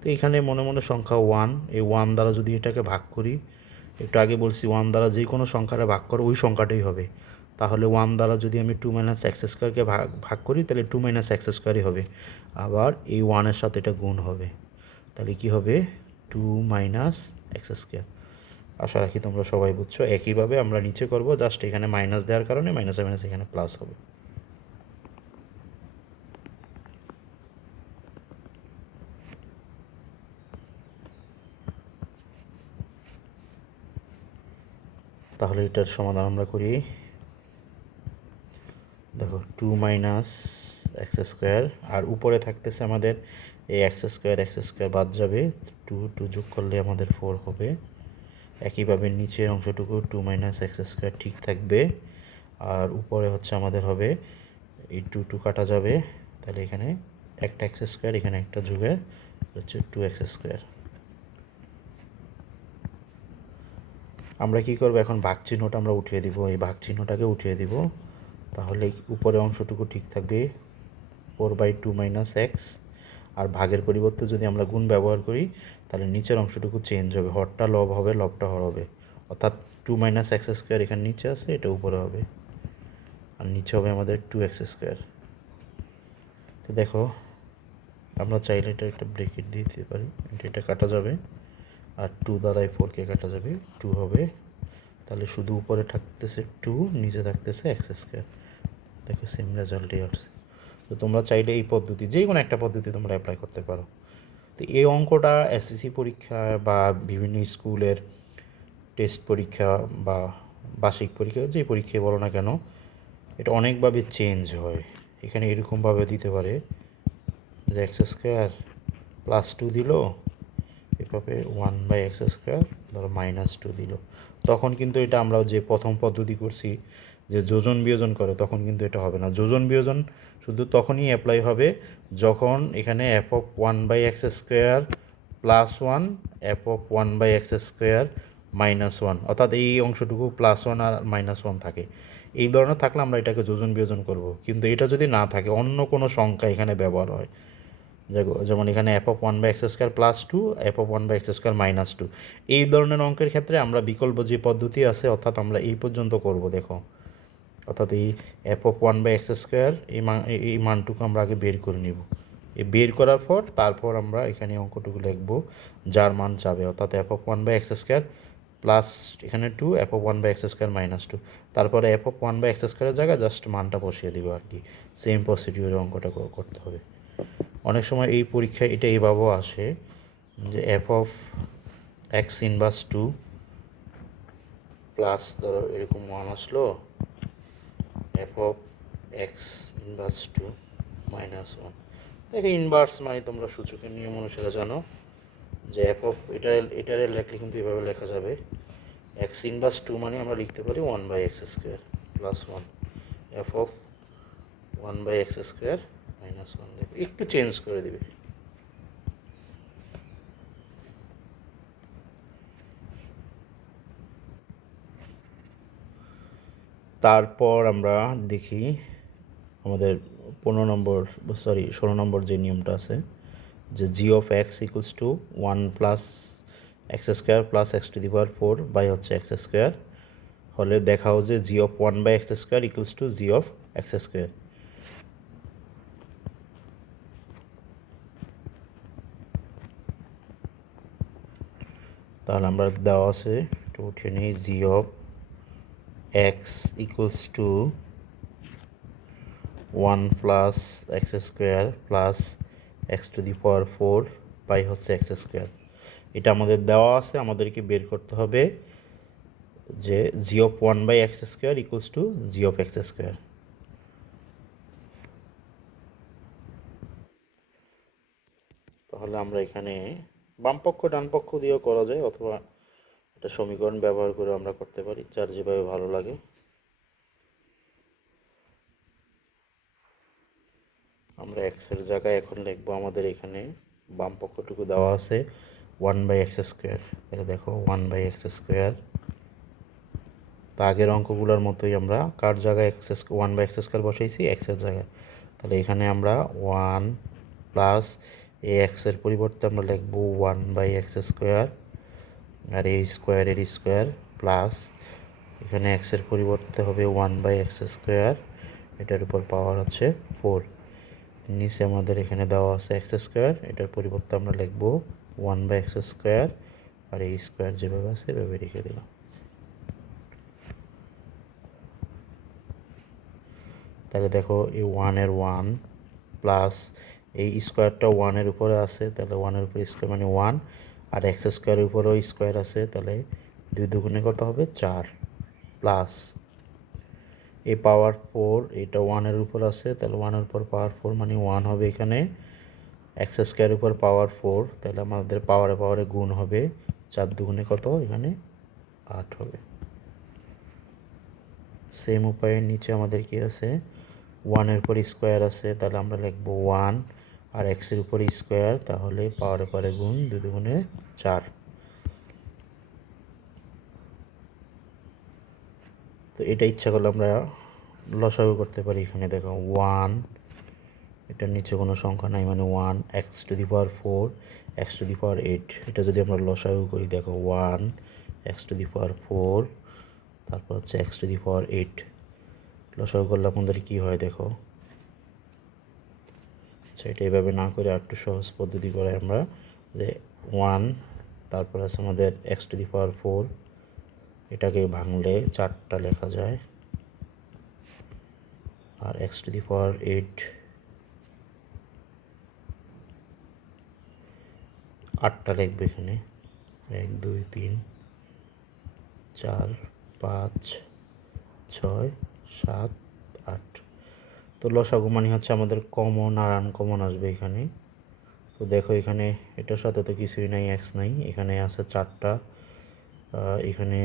তো এখানে মনে মনে সংখ্যা 1, এই 1 দ্বারা যদি এটাকে ভাগ করি, একটু আগে বলছি 1 দ্বারা যে কোনো সংখ্যাটা ভাগ করো ওই সংখ্যাটাই হবে। তাহলে 1 দ্বারা যদি আমি 2 মাইনাস এক্স স্কোয়ারকে ভাগ করি, তাহলে 2 মাইনাস এক্স স্কোয়ারই হবে। আবার এই 1-এর সাথে এটা গুণ হবে, তাহলে কি হবে? 2 মাইনাস এক্স স্কোয়ার। আশা রাখি তোমরা সবাই বুঝছো। একইভাবে আমরা নিচে করব, জাস্ট এখানে মাইনাস দেওয়ার কারণে মাইনাসে মাইনাস এখানে প্লাস হবে। তাহলে এটার সমাধান আমরা করি। দেখো 2 মাইনাস এক্স স্কোয়ার, আর উপরে থাকতেছে আমাদের এই এক্স স্কোয়ার বাদ যাবে, 2 যোগ করলে আমাদের 4 হবে। একইভাবে নিচের অংশটুকু 2 মাইনাস এক্স স্কোয়ার ঠিক থাকবে, আর উপরে হচ্ছে আমাদের হবে এই 2 কাটা যাবে, তাহলে এখানে একটা এক্স স্কোয়ার, এখানে একটা যোগে হচ্ছে 2 এক্স স্কোয়ার। আমরা কি করব এখন? ভাগ চিহ্নটা আমরা উঠিয়ে দিব, এই ভাগ চিহ্নটাকে উঠিয়ে দিব, তাহলে উপরে অংশটুকু ঠিক থাকবে 4/2 মাইনাস এক্স, আর ভাগের পরিবর্তে যদি আমরা গুণ ব্যবহার করি, তাহলে নিচের অংশটুকু চেঞ্জ হবে, হরটা লব হবে, লবটা হর হবে, অর্থাৎ 2 মাইনাস এক্স স্কোয়ার এখানে নিচে আছে, এটা উপরে হবে, আর নিচে হবে আমাদের 2 এক্স স্কোয়ার। তো দেখো আমরা চাইলে এটা একটা ব্রেকেট দিয়ে দিতে পারি, এটা কাটা যাবে, আর 2 দ্বারা 4কে কাটা যাবে, 2 হবে, তাহলে শুধু উপরে থাকতেছে 2, নিচে থাকতেছে এক্স স্কোয়ার। দেখো সেম রেজাল্টই আসছে। তো তোমরা চাইলে এই পদ্ধতি, যে কোনো একটা পদ্ধতি তোমরা অ্যাপ্লাই করতে পারো। তো এই অঙ্কটা এসএসসি পরীক্ষা বা বিভিন্ন স্কুলের টেস্ট পরীক্ষা বা বার্ষিক পরীক্ষা, যে পরীক্ষায় বলো না কেন, এটা অনেকভাবে চেঞ্জ হয়। এখানে এরকমভাবে দিতে পারে যে এক্স স্কোয়ার প্লাস 2 দিল, এভাবে 1/x স্কোয়ার ধরো -2 দিল। তখন কিন্তু এটা আমরা যে প্রথম পদ্ধতি করছি যে যোজন বিয়োজন করে, তখন কিন্তু এটা হবে না। যোজন বিয়োজন শুধু তখনই অ্যাপ্লাই হবে যখন এখানে f(1/x স্কোয়ার +1 f(1/x²) -1, অর্থাৎ এই অংশটুকু +1 আর -1 থাকে। এই ধরনের থাকলে আমরা এটাকে যোজন বিয়োজন করব, কিন্তু এটা যদি না থাকে অন্য কোনো সংখ্যা এখানে ব্যবহার হয়, যেমন এখানে f(1/x² +2 f(1/x² -2), এই ধরনের অঙ্কের ক্ষেত্রে আমরা বিকল্প যে পদ্ধতি আছে, অর্থাৎ আমরা এই পর্যন্ত করব। দেখো, অর্থাৎ এই f(1/x²) এই মানটুকু আমরা আগে বের করে নিব। এই বের করার পর তারপর আমরা এখানে অঙ্কটুকু লিখব যার মান চাবে, অর্থাৎ f(1/x²) প্লাস এখানে 2 f(1/x²) -2, তারপরে f(1/x²) জায়গায় জাস্ট মানটা বসিয়ে দিব আর কি। সেম প্রসিডিউরে অঙ্কটা করতে হবে। অনেক সময় এই পরীক্ষায় এটা এইভাবেও আসে যে f(x−2) প্লাস ধরো এরকম 1 আসলো, f(x−2) -1। দেখো ইনভার্স মানে তোমরা সূচকের নিয়ম অনুসারে জানো যে এটারে লেখলে কিন্তু এভাবে লেখা যাবে, x−2 মানে আমরা লিখতে পারি 1/x² +1 f(1/x²) -1। দেখো একটু চেঞ্জ করে দিবে। তারপর আমরা দেখি আমাদের 16 নম্বর যে নিয়মটা আছে, যে g(x) = 1 + x² + x⁴ হলে দেখাও যে g(1/x² = g(x²). তাহলে আমরা দেওয়া আছে, একটু উঠিয়ে নিই, g(x) = 1 + x² + x⁴ এটা আমাদের দেওয়া আছে। আমাদেরকে বের করতে হবে যে g(1/x² = g(x²). তাহলে আমরা এখানে বামপক্ষ ডানপক্ষ দিয়েও করা যায়, অথবা এটা সমীকরণ ব্যবহার করে আমরা করতে পারি, যার যেভাবে ভালো লাগে। আমরা এক্সের জায়গায় এখন লিখব, আমাদের এখানে বাম পক্ষটুকু দেওয়া আছে 1/x²। তাহলে দেখো 1/x², তা আগের অঙ্কগুলোর মতোই আমরা কার জায়গায় 1/x² বসাইছি, এক্সের জায়গায়। তাহলে এখানে আমরা 1 প্লাস এই এক্সের পরিবর্তে আমরা লিখব 1/x², আর এই স্কোয়ারের স্কোয়ার প্লাস এখানে এক্সের পরিবর্তে হবে 1/x², এটার উপর পাওয়ার হচ্ছে 4। নিচে আমাদের এখানে দেওয়া আছে x², এটার পরিবর্তে আমরা লিখব 1/x², আর এই স্কোয়ার যেভাবে আছে এভাবে রেখে দিলাম। তাহলে দেখো এই 1-এর 1 প্লাস এই স্কোয়ারটা 1-এর উপরে আছে, তাহলে 1-এর উপরে স্কোয়ার মানে 1, আর x²-এর উপরেও স্কোয়ার আছে, তাহলে 2 দুগুণে কত হবে 4, প্লাস এই পাওয়ার 4, এটা 1-এর উপর আছে, তাহলে 1-এর উপর পাওয়ার 4 মানে 1 হবে এখানে, x² উপর পাওয়ার 4, তাহলে আমাদের পাওয়ারে পাওয়ারে গুণ হবে, 4 দুগুণে কত এখানে 8 হবে। সেম উপায়ে নিচে আমাদের কি আছে, 1-এর উপর স্কোয়ার আছে, তাহলে আমরা লিখব 1, আর x-এর উপর স্কোয়ার, তাহলে পাওয়ারে পাওয়ারে গুণ, 2 দুগুণে 4। তো এটা ইচ্ছা করলে আমরা লসাগু করতে পারি। এখানে দেখো 1, এটার নিচে কোনো সংখ্যা নাই মানে 1, x⁴ x⁴, এটা যদি আমরা লসাগু করি, দেখো 1 x⁴, তারপর হচ্ছে x⁴, লসাগু করলে আপনাদের কী হয় দেখো। আচ্ছা, এটা এভাবে না করে একটু সহজ পদ্ধতি করে আমরা, যে 1, তারপর আছে আমাদের x⁴, এটাকে ভাঙলে 4টা লেখা যায়, আর x⁴ 8টা লিখবে এখানে, 1 2 3 4 5 6 7 8। তো লসাগু মানে হচ্ছে আমাদের কমন আর আনকমন আসবে এখানে। তো দেখো এখানে এটার সাথে তো কিছুই নাই, এক্স নাই, এখানে আছে 4টা, এখানে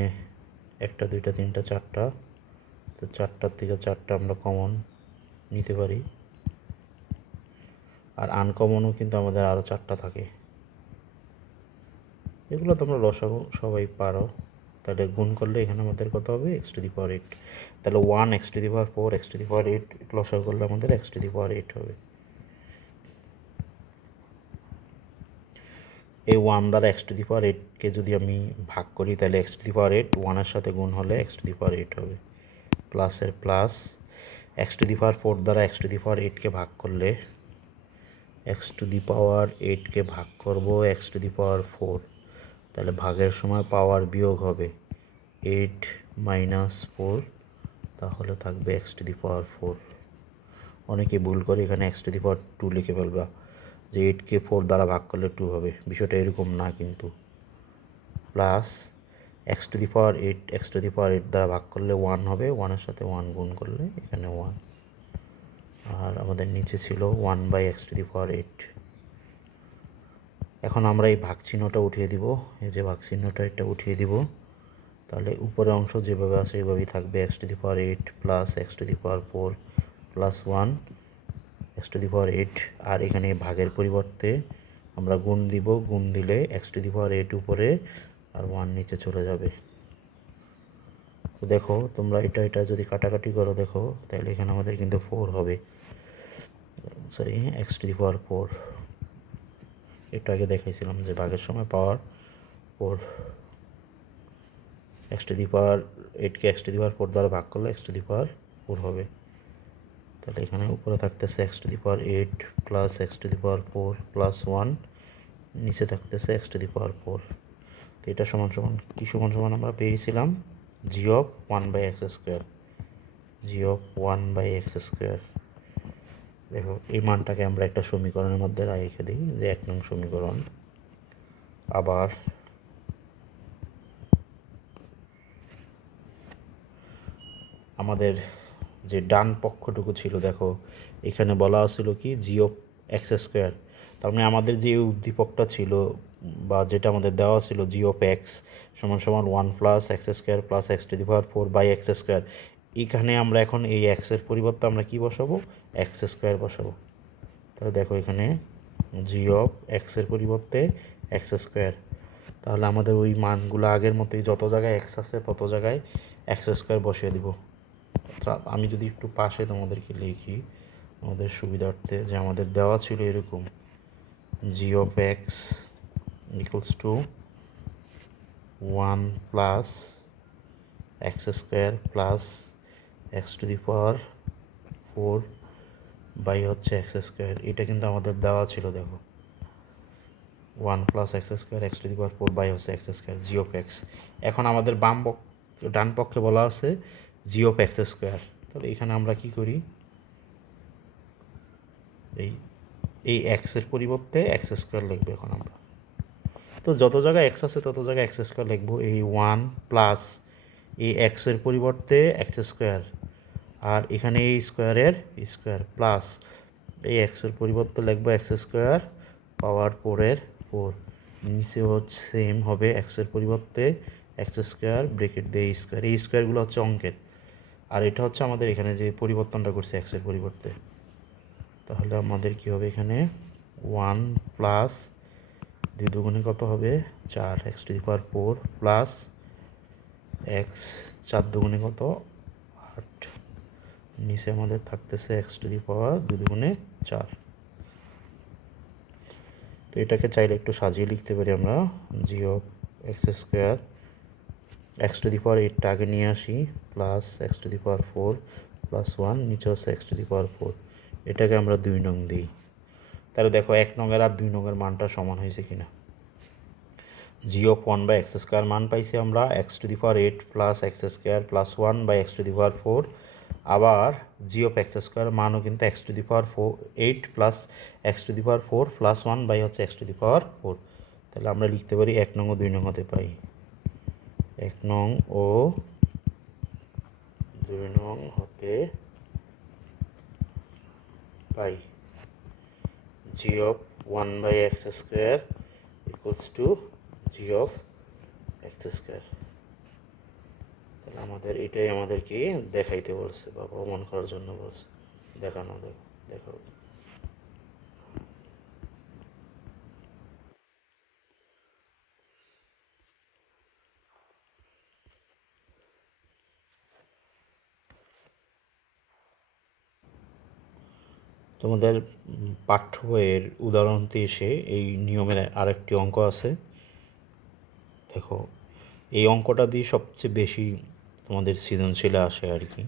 1টা 2টা 3টা 4টা, তো 4টার থেকে 4টা আমরা কমন নিতে পারি, আর আনকমনও কিন্তু আমাদের আরও 4টা থাকে। এগুলো তোমরা লসাগু সবাই পারো। তাহলে গুণ করলে এখানে আমাদের কত হবে, X to the power eight. তাহলে 1 X to the power 4 X to the power 8 লসাগু করলে আমাদের এক্স টু দি পাওয়ার 8 হবে। এই 1 দ্বারা এক্স টু দি পাওয়ার 8কে যদি আমি ভাগ করি তাহলে এক্স টু দি পাওয়ার 8 1-এর সাথে গুণ হলে এক্স টু দি পাওয়ার 8 হবে। প্লাসের plus, x to the power 4 দ্বারা এক্স টু দি পাওয়ার 8কে ভাগ করলে এক্স টু দি পাওয়ার 8কে ভাগ করব এক্স টু দি পাওয়ার 4, তাহলে ভাগের সময় পাওয়ার বিয়োগ হবে 8 মাইনাস 4, তাহলে থাকবে এক্স টু দি পাওয়ার 4। অনেকে ভুল করে এখানে এক্স টু দি পাওয়ার 2 লিখে ফেলবা, যে 8কে 4 দ্বারা ভাগ করলে 2 হবে, বিষয়টা এরকম না কিন্তু। Plus x to the power 8 X to the power 8 দ্বারা ভাগ করলে 1 হবে, 1-এর সাথে 1 গুণ করলে এখানে 1, আর আমাদের নিচে ছিল 1 by X to the power 8। এখন আমরা এই ভাগ চিহ্নটা উঠিয়ে দিব, এই যে ভাগ চিহ্নটা এটা উঠিয়ে দিব, তাহলে উপরের অংশ যেভাবে আছে এইভাবেই থাকবে, X to the power 8 plus x to the power 4 plus 1 X to the power 8, আর এখানে ভাগের পরিবর্তে আমরা গুণ দিব, গুণ দিলে এক্স টু দি পাওয়ার 8 উপরে আর 1 নিচে চলে যাবে। তো দেখো তোমরা এটা যদি কাটাকাটি করো দেখো, তাহলে এখানে আমাদের কিন্তু 4 হবে, sorry X to the power 4। একটু আগে দেখাইছিলাম যে ভাগের সময় power 4, X to the power 8কে এক্স টু দি পাওয়ার 4 দ্বারা ভাগ করলে এক্স টু দি পাওয়ার 4 হবে। তাহলে এখানে উপরে থাকতেছে x to the power 8 plus x to the power 4 plus 1, নিচে থাকতেছে এক্স টু দি পাওয়ার 4। তো এটা সমান সমান কি সমান সমান আমরা পেয়েছিলাম G of 1 by x square, G of 1 by x square. দেখো এই মানটাকে আমরা একটা সমীকরণের মধ্যে রেখে দিই, যে 1 নং সমীকরণ। আবার আমাদের যে ডান পক্ষটুকু ছিল দেখো, এখানে বলা ছিল কি জি অফ এক্স স্কোয়ার, তার মানে আমাদের যে উদ্দীপকটা ছিল বা যেটা আমাদের দেওয়া ছিল জি অফ এক্স সমান সমান 1 plus x square plus x to the power 4 by x square, এখানে আমরা এখন এই এক্সের পরিবর্তে আমরা কি বসাবো, এক্স স্কোয়ার বসাবো। তাহলে দেখো এখানে জি অফ এক্সের পরিবর্তে এক্স স্কোয়ার, তাহলে আমাদের ওই মানগুলো আগের মতোই, যত জায়গায় এক্স আছে তত জায়গায় এক্স স্কোয়ার বসিয়ে দিব। আমি যদি একটু পাশে তোমাদেরকে লিখি আমাদের সুবিধার্থে, যে আমাদের দেওয়া ছিল এরকম G of X equals to 1 plus x square plus x to the power 4 by হচ্ছে এক্স স্কোয়ার, এটা কিন্তু আমাদের দেওয়া ছিল দেখো 1 plus x square X to the power 4 by হচ্ছে x square G of X. এখন আমাদের ডান পক্ষে বলা আছে জি অফ এক্স স্কোয়ার, তাহলে এখানে আমরা কি করি, এই এক্সের পরিবর্তে এক্স স্কোয়ার লিখবো এখন আমরা। তো যত জায়গায় এক্স আছে তত জায়গায় এক্স স্কোয়ার লিখবো, এই 1 প্লাস এই এক্সের পরিবর্তে এক্স স্কোয়ার, আর এখানে এই স্কোয়ারের স্কোয়ার প্লাস এই এক্সের পরিবর্তে লিখবো এক্স স্কোয়ার পাওয়ার 4-এর 4, নিচে হচ্ছে সেম হবে এক্সের পরিবর্তে এক্স স্কোয়ার ব্রেকেট দিয়ে স্কোয়ার, এই স্কোয়ারগুলো হচ্ছে অঙ্কের, আর এটা হচ্ছে আমাদের এখানে যে পরিবর্তনটা করছে এক্সের পরিবর্তে। তাহলে আমাদের কী হবে এখানে 1 প্লাস 2 দুগুণে কত হবে 4 X to the power 4 plus x 4 দুগুণে কত 8, নিচে আমাদের থাকতেছে এক্স টু দি পাওয়ার 2 দুগুণে 4। তো এটাকে চাইলে একটু সাজিয়ে লিখতে পারি আমরা, G of X square X to the power 8টা আগে নিয়ে আসি plus x to the power 4 plus 1, নিচে হচ্ছে এক্স টু দি পাওয়ার 4, এটাকে আমরা 2 নং দিই। তাহলে দেখো 1 নংয়ের আর 2 নংয়ের মানটা সমান হয়েছে কিনা, G of 1 by x square মান পাইছি আমরা X to the power 8 plus x square plus 1 by X to the power 4, আবার জি অফ এক্স স্কোয়ার মানও কিন্তু X to the power 8 plus x to the power 4 plus 1 by হচ্ছে X to the power 4। তাহলে আমরা লিখতে পারি 1 নং ও 2 নং হতে পাই, 1 নং ও 2 নং হতে পাই G of 1 by x square equals to G of X square. তাহলে আমাদের এটাই আমাদেরকে দেখাইতে বলছে বা প্রমাণ করার জন্য বলছে, দেখানো দেখো। তোমাদের পাঠ্য বইয়ের উদাহরণটি এসে এই নিয়মের আরেকটি অঙ্ক আছে। দেখো, এই অঙ্কটা দিয়ে সবচেয়ে বেশি তোমাদের সৃজনশীলে আসে আর কি।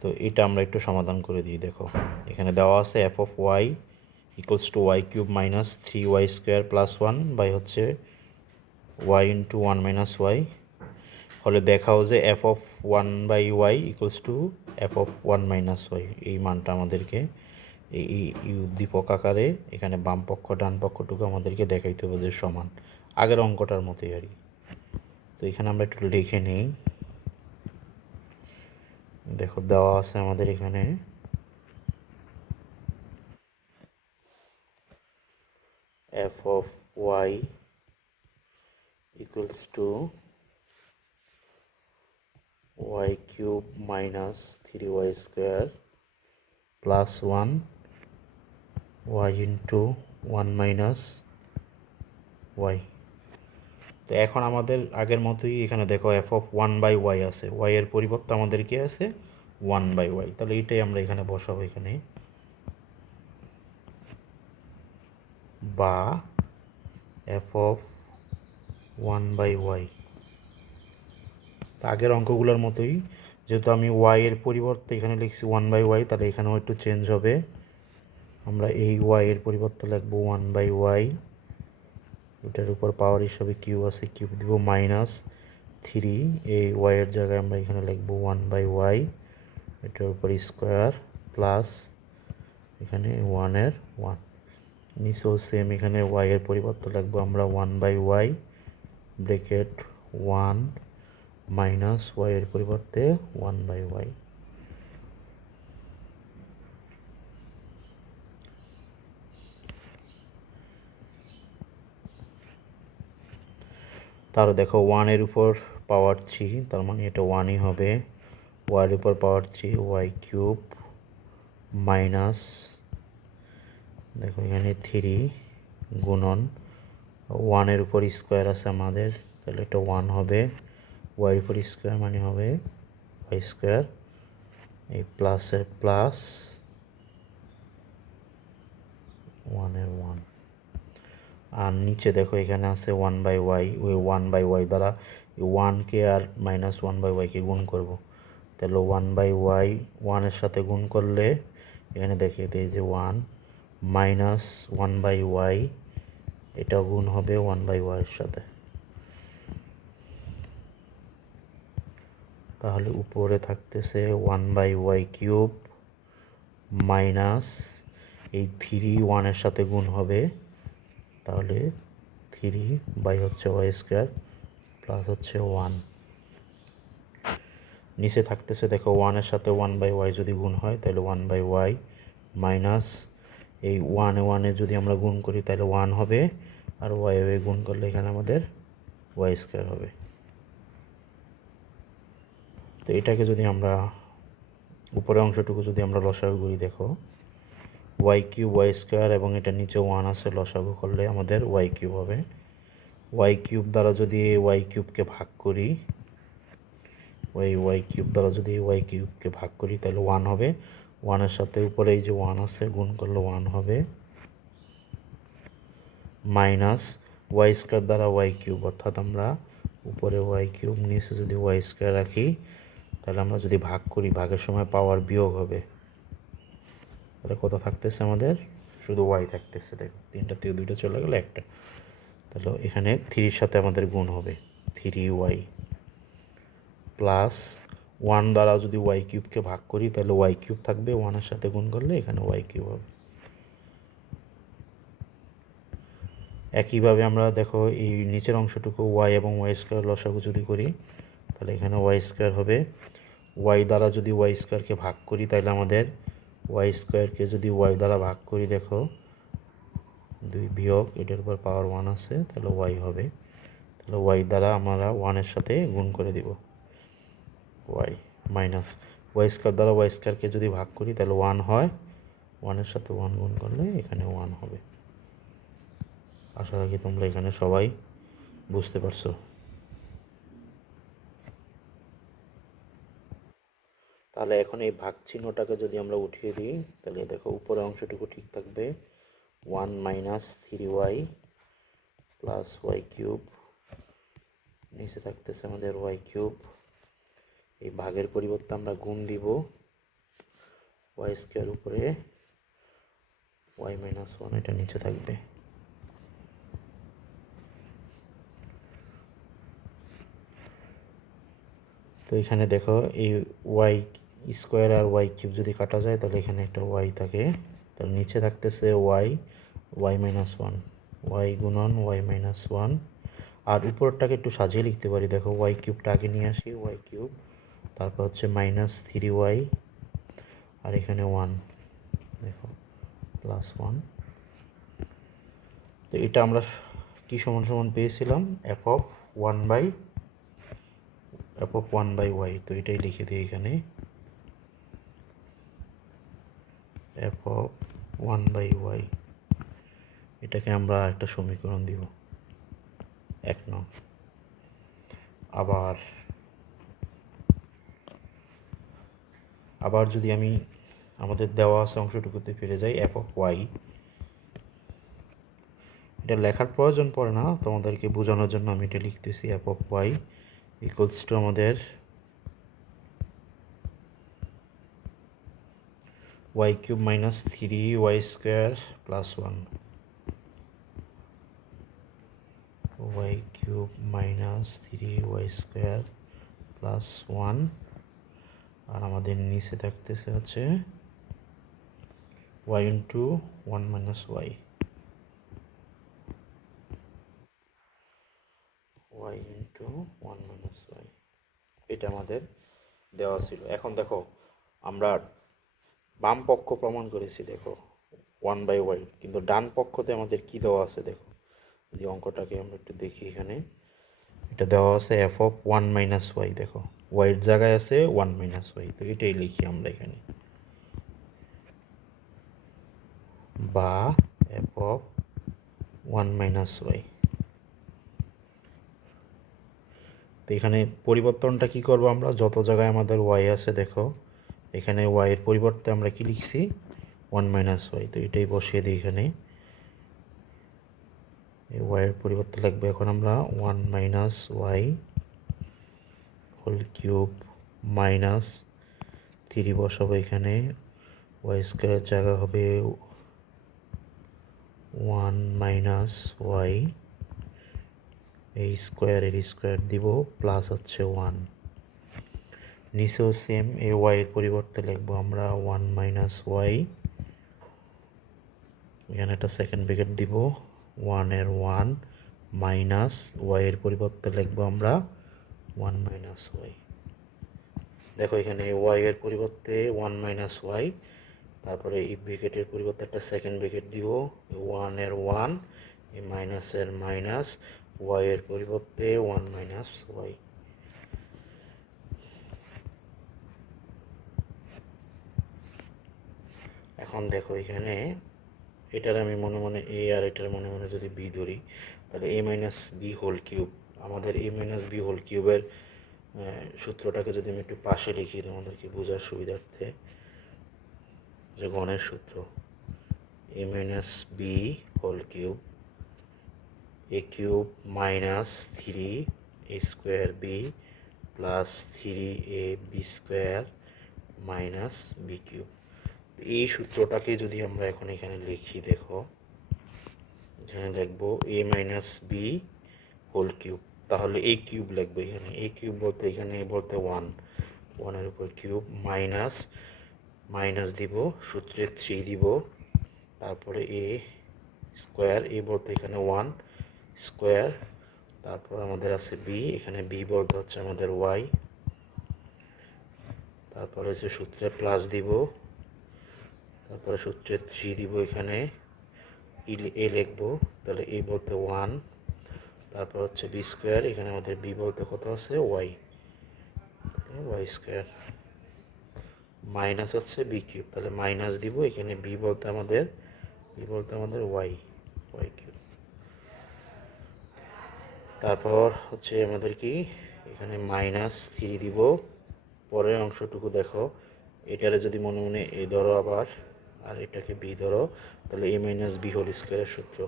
তো এটা আমরা একটু সমাধান করে দিই। দেখো, এখানে দেওয়া আছে F of Y equals to y cube minus 3y square plus 1 by হচ্ছে ওয়াই ইন্টু 1 মাইনাস ওয়াই। ফলে দেখাও যে F of 1 by y equals to f of 1 minus y, এই মানটা আমাদেরকে এই উদ্দীপক আকারে এখানে বাম পক্ষ ডান পক্ষটুকু আমাদেরকে দেখাইতে হবে যে সমান, আগের অঙ্কটার মতোই আর কি। তো এখানে আমরা একটু লিখে নিই। দেখো, দেওয়া আছে আমাদের এখানে f of Y equals to y cube minus 3y square plus 1 y into 1 minus y. তো এখন আমাদের আগের মতোই এখানে দেখো এফ অফ 1 বাই ওয়াই আছে, ওয়াই এর পরিবর্তে আমাদের কি আছে 1 বাই ওয়াই। তাহলে এটাই আমরা এখানে বসাবো, এখানে বা এফ অফ 1 বাই ওয়াই। আগের অঙ্কগুলোর মতোই, যেহেতু আমি ওয়াই এর পরিবর্তে এখানে লিখছি 1 বাই ওয়াই, তাহলে এখানেও একটু চেঞ্জ হবে। আমরা এই ওয়াই এর পরিবর্তে লিখবো 1 বাই ওয়াই, এটার উপর পাওয়ার হিসাবে কিউ আছে, কিউব দিব মাইনাস 3, এই ওয়াইয়ের জায়গায় আমরা এখানে লিখবো 1 বাই ওয়াই, এটার উপর স্কোয়ার প্লাস এখানে 1 নিচেও সেম, এখানে ওয়াইয়ের পরিবর্তে লিখবো আমরা 1 বাই ওয়াই ব্র্যাকেট 1 মাইনাস ওয়াইয়ের পরিবর্তে 1 বাই ওয়াই। তাহলে দেখো, 1-এর উপর পাওয়ার 3, তার মানে এটা 1ই হবে। ওয়াইয়ের উপর পাওয়ার 3 ওয়াই কিউব মাইনাস, দেখো এখানে 3 গুণন 1-এর উপর স্কোয়ার আছে আমাদের, তাহলে এটা 1 হবে। ওয়াইয়ের উপর স্কোয়ার মানে হবে ওয়াই স্কোয়ার, এই প্লাসের প্লাস 1-এর 1। আর নিচে দেখো এখানে আছে 1 বাই ওয়াই, ওই 1 বাই ওয়াই দ্বারা 1কে আর মাইনাস 1 বাই ওয়াইকে গুণ করব। তাহলে 1 বাই ওয়াই 1-এর সাথে গুণ করলে এখানে দেখিয়ে দিই যে 1 মাইনাস 1 বাই ওয়াই, এটা গুণ হবে 1 বাই ওয়াইয়ের সাথে। তাহলে উপরে থাকতেছে 1 বাই ওয়াই কিউব মাইনাস এই 3 1-এর সাথে গুণ হবে, তাহলে 3 বাই হচ্ছে ওয়াই স্কোয়ার প্লাস হচ্ছে 1। নিচে থাকতেছে দেখো 1-এর সাথে 1 বাই ওয়াই যদি গুণ হয় তাহলে 1 বাই ওয়াই মাইনাস এই 1-এ যদি আমরা গুণ করি তাহলে 1 হবে, আর ওয়াই গুণ করলে এখানে আমাদের ওয়াই স্কোয়ার হবে। তো এটাকে যদি আমরা উপরের অংশটুকু যদি আমরা লসাগু করি, দেখো ওয়াই কিউব ওয়াই স্কোয়ার এবং এটা নিচে 1 আছে, লসাগু করলে আমাদের ওয়াই কিউব হবে। ওয়াই কিউব দ্বারা যদি ওয়াই কিউবকে ভাগ করি, ওয়াই কিউব দ্বারা যদি ওয়াই কিউবকে ভাগ করি তাহলে 1 হবে। 1-এর সাথে উপরে এই যে 1 আছে, গুণ করলে 1 হবে, মাইনাস ওয়াই স্কোয়ার দ্বারা ওয়াই কিউব, অর্থাৎ আমরা উপরে ওয়াই কিউব নিচে যদি ওয়াই স্কোয়ার রাখি তাহলে আমরা যদি ভাগ করি, ভাগের সময় পাওয়ার বিয়োগ হবে। তাহলে কত থাকতেছে আমাদের, শুধু ওয়াই থাকতেছে। দেখো 3টা থেকে 2টা চলে গেলে 1টা, তাহলে এখানে 3-এর সাথে আমাদের গুণ হবে 3y প্লাস 1 দ্বারা যদি ওয়াই কিউবকে ভাগ করি তাহলে ওয়াই কিউব থাকবে, 1-এর সাথে গুণ করলে এখানে ওয়াই কিউব হবে। একইভাবে আমরা দেখো এই নিচের অংশটুকু ওয়াই এবং ওয়াই স্কোয়ার লসাগু যদি করি তাহলে এখানে ওয়াই স্কোয়ার হবে। ওয়াই দ্বারা যদি ওয়াই স্কোয়ারকে ভাগ করি তাহলে আমাদের ওয়াই স্কোয়ারকে যদি ওয়াই দ্বারা ভাগ করি, দেখো 2 বিয়োগ এটার উপর পাওয়ার 1 আছে, তাহলে ওয়াই হবে। তাহলে ওয়াই দ্বারা আমরা 1-এর সাথে গুণ করে দিব, ওয়াই মাইনাস ওয়াই স্কোয়ার দ্বারা ওয়াই স্কোয়ারকে যদি ভাগ করি তাহলে 1 হয়, 1-এর সাথে 1 গুণ করলে এখানে 1 হবে। আশা রাখি তোমরা এখানে সবাই বুঝতে পারছো। তাহলে এখন এই ভাগ চিহ্নটাকে যদি আমরা উঠিয়ে দিই তাহলে দেখো উপরের অংশটুকু ঠিক থাকবে, 1 minus 3y plus Y cube, নিচে থাকতেছে আমাদের ওয়াই কিউব। এই ভাগের পরিবর্তে আমরা গুণ দিব, ওয়াই স্কোয়ার উপরে ওয়াই মাইনাস 1, এটা নিচে থাকবে। তো এখানে দেখো এই ওয়াই স্কোয়ার আর ওয়াই কিউব যদি কাটা যায় তাহলে এখানে একটা ওয়াই থাকে, তাহলে নিচে থাকতেছে ওয়াই মাইনাস 1, ওয়াই গুণন ওয়াই মাইনাস 1। আর উপরটাকে একটু সাজিয়ে লিখতে পারি, দেখো ওয়াই কিউবটা আগে নিয়ে আসি, ওয়াই কিউব, তারপর হচ্ছে মাইনাস 3y, আর এখানে 1, দেখো প্লাস 1। তো এটা আমরা কি সমান সমান পেয়েছিলাম, এফ অফ 1/y। তো এটাই লিখে দিই এখানে, এফ অফ 1/y। এটাকে আমরা একটা সমীকরণ দিব 1 নং। আবার যদি আমি আমাদের দেওয়া আছে অংশটুকুতে ফিরে যাই, এফ অফ ওয়াই, এটা লেখার প্রয়োজন পড়ে না, তোমাদেরকে বোঝানোর জন্য আমি এটা লিখতেছি, F of Y equals to আমাদের Y cube minus 3y square plus 1, Y cube minus 3y square plus 1। আর আমাদের নিচে থাকতেছে হচ্ছে y into 1 minus Y, Y into 1 minus Y, এটা আমাদের দেওয়া ছিল। এখন দেখো আমরা বাম পক্ষ প্রমাণ করেছি, দেখো 1/y, কিন্তু ডান পক্ষতে আমাদের কি দেওয়া আছে দেখো, যদি অঙ্কটাকে আমরা একটু দেখি, এখানে এটা দেওয়া আছে এফ অফ 1 মাইনাস ওয়াই, দেখো ওয়াইয়ের জায়গায় আছে 1 মাইনাস ওয়াই, তো এটাই লিখি আমরা এখানে, বা এফ অফ 1 মাইনাস ওয়াই। তো এখানে পরিবর্তনটা কি করব আমরা, যত জায়গায় আমাদের ওয়াই আছে দেখো এখানে ওয়াইয়ের পরিবর্তে আমরা কি লিখছি, 1 মাইনাস ওয়াই। তো এটাই বসিয়ে দিই এখানে, এই ওয়াইয়ের পরিবর্তে লিখবো এখন আমরা 1 minus y whole cube minus 3 বসাবো এখানে, ওয়াই স্কোয়ারের জায়গা হবে 1 মাইনাস ওয়াই, এই স্কোয়ারের স্কোয়ার দিব প্লাস হচ্ছে 1, নিচেও সেম এই ওয়াইয়ের পরিবর্তে লিখবো আমরা 1 মাইনাস ওয়াই, এখানে একটা সেকেন্ড ব্র্যাকেট দিব, 1 এর 1 মাইনাস ওয়াইয়ের পরিবর্তে লিখবো আমরা 1 মাইনাস ওয়াই। দেখো এখানে ওয়াইয়ের পরিবর্তে 1 মাইনাস ওয়াই, তারপরে এই ব্র্যাকেটের পরিবর্তে একটা সেকেন্ড ব্র্যাকেট দিব, 1 এর 1, এই মাইনাসের মাইনাস, ওয়াইয়ের পরিবর্তে 1 মাইনাস ওয়াই। এখন দেখো এখানে এটার আমি মনে মনে এ আর এটার মনে মনে যদি বি ধরি, তাহলে এ মাইনাস বি হোল কিউব, আমাদের এ মাইনাস বি হোল কিউবের সূত্রটাকে যদি আমি একটু পাশে লিখি তোমাদেরকে বোঝার সুবিধার্থে, যে গণের সূত্র, A minus B whole cube, A cube minus 3 A square B plus 3 A B square minus B cube. এই সূত্রটাকে যদি আমরা এখন এখানে লিখি, দেখো এখানে লিখবো এ মাইনাস বি হোল কিউব, তাহলে এ কিউব লিখবো এখানে, এ কিউব বলতে এখানে বলতে 1 এর উপর কিউব মাইনাস মাইনাস দিব, সূত্রে 3 দিব, তারপরে এ স্কোয়ার, এ বলতে এখানে 1 স্কোয়ার, তারপর আমাদের আছে বি, এখানে বি বলতে হচ্ছে আমাদের ওয়াই, তারপরে হচ্ছে সূত্রে প্লাস দিব, তারপরে সূত্রে 3 দিব, এখানে এ লিখবো, তাহলে এ বলতে 1, তারপর হচ্ছে বি স্কোয়ার, এখানে আমাদের বি বলতে কত আছে ওয়াই, ওয়াই স্কোয়ার মাইনাস হচ্ছে বি কিউব, তাহলে মাইনাস দিব, এখানে বি বলতে আমাদের ওয়াই কিউব। তারপর হচ্ছে আমাদের কি এখানে মাইনাস 3 দিব, পরের অংশটুকু দেখো এটারে যদি মনে মনে এ ধরো আবার, আর এটাকে বি ধরো, তাহলে এ মাইনাস বি হোল স্কোয়ারের সূত্র,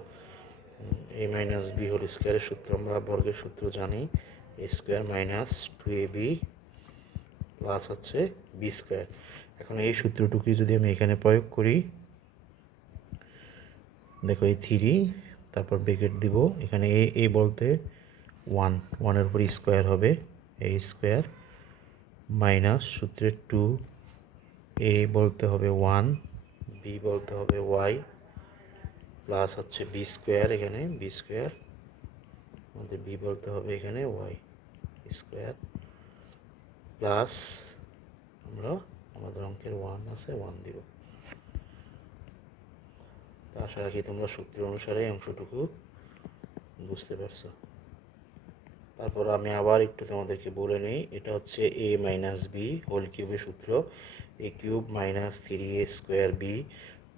এ মাইনাস বি হোল স্কোয়ারের সূত্র আমরা বর্গের সূত্র জানি, এ square minus two A B plus হচ্ছে বি স্কোয়ার। এখন এই সূত্রটুকুই যদি আমি এখানে প্রয়োগ করি, দেখো এই থ্রি, তারপর ব্রেকেট দিব, এখানে এ বলতে ওয়ানের উপর স্কোয়ার হবে, এ স্কোয়ার মাইনাস সূত্রের টু, এ বলতে হবে ওয়ান, বি বলতে হবে ওয়াই, প্লাস হচ্ছে বি স্কোয়ার, এখানে বি স্কোয়ার আমাদের বি বলতে হবে এখানে ওয়াই স্কোয়ার, প্লাস আমরা আমাদের অঙ্কের ওয়ান আছে ওয়ান দিব। তা আশা রাখি তোমরা সূত্র অনুসারে অংশটুকু বুঝতে পারছো। তারপর আমি আবার একটু তোমাদেরকে বলে নিই, এটা হচ্ছে এ মাইনাস বি হোল কিউবের সূত্র, A cube minus three A square B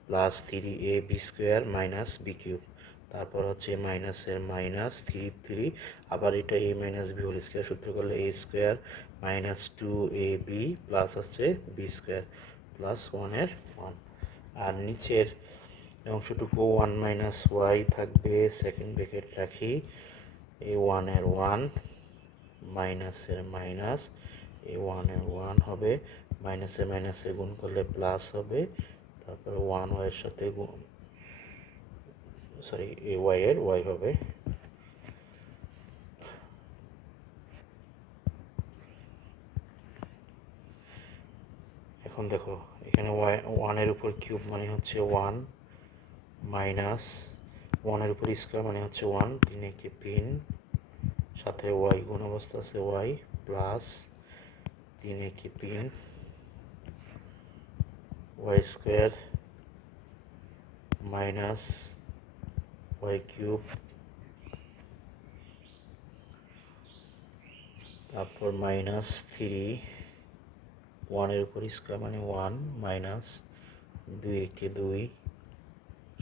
plus three A B square minus B cube, তারপর হচ্ছে মাইনাসের মাইনাস থ্রি, আবার এটা A minus B whole square সূত্র করলে A square minus two A B plus হচ্ছে বি স্কোয়ার প্লাস ওয়ানের one. আর নিচের অংশটুকু ওয়ান মাইনাস ওয়াই থাকবে, সেকেন্ড ব্র্যাকেট রাখি, এ ওয়ানের ওয়ান মাইনাসের মাইনাস, এ ওয়ানের ওয়ান হবে, মাইনাসে মাইনাসে গুণ করলে প্লাস হবে, তারপরে ওয়ান ওয়াইয়ের সাথে এ ওয়াইয়ের ওয়াই হবে। এখন দেখো এখানে ওয়ানের উপর কিউব মানে হচ্ছে ওয়ান, মাইনাস ওয়ানের উপর স্কোয়ার মানে হচ্ছে ওয়ান, তিনে কি পিন, সাথে ওয়াই গুণ অবস্থা আছে ওয়াই, প্লাস তিনে কি পিন y square minus y cube, তারপর মাইনাস থ্রি ওয়ানের উপর স্কোয়ার মানে ওয়ান, মাইনাস দুই একে দুই,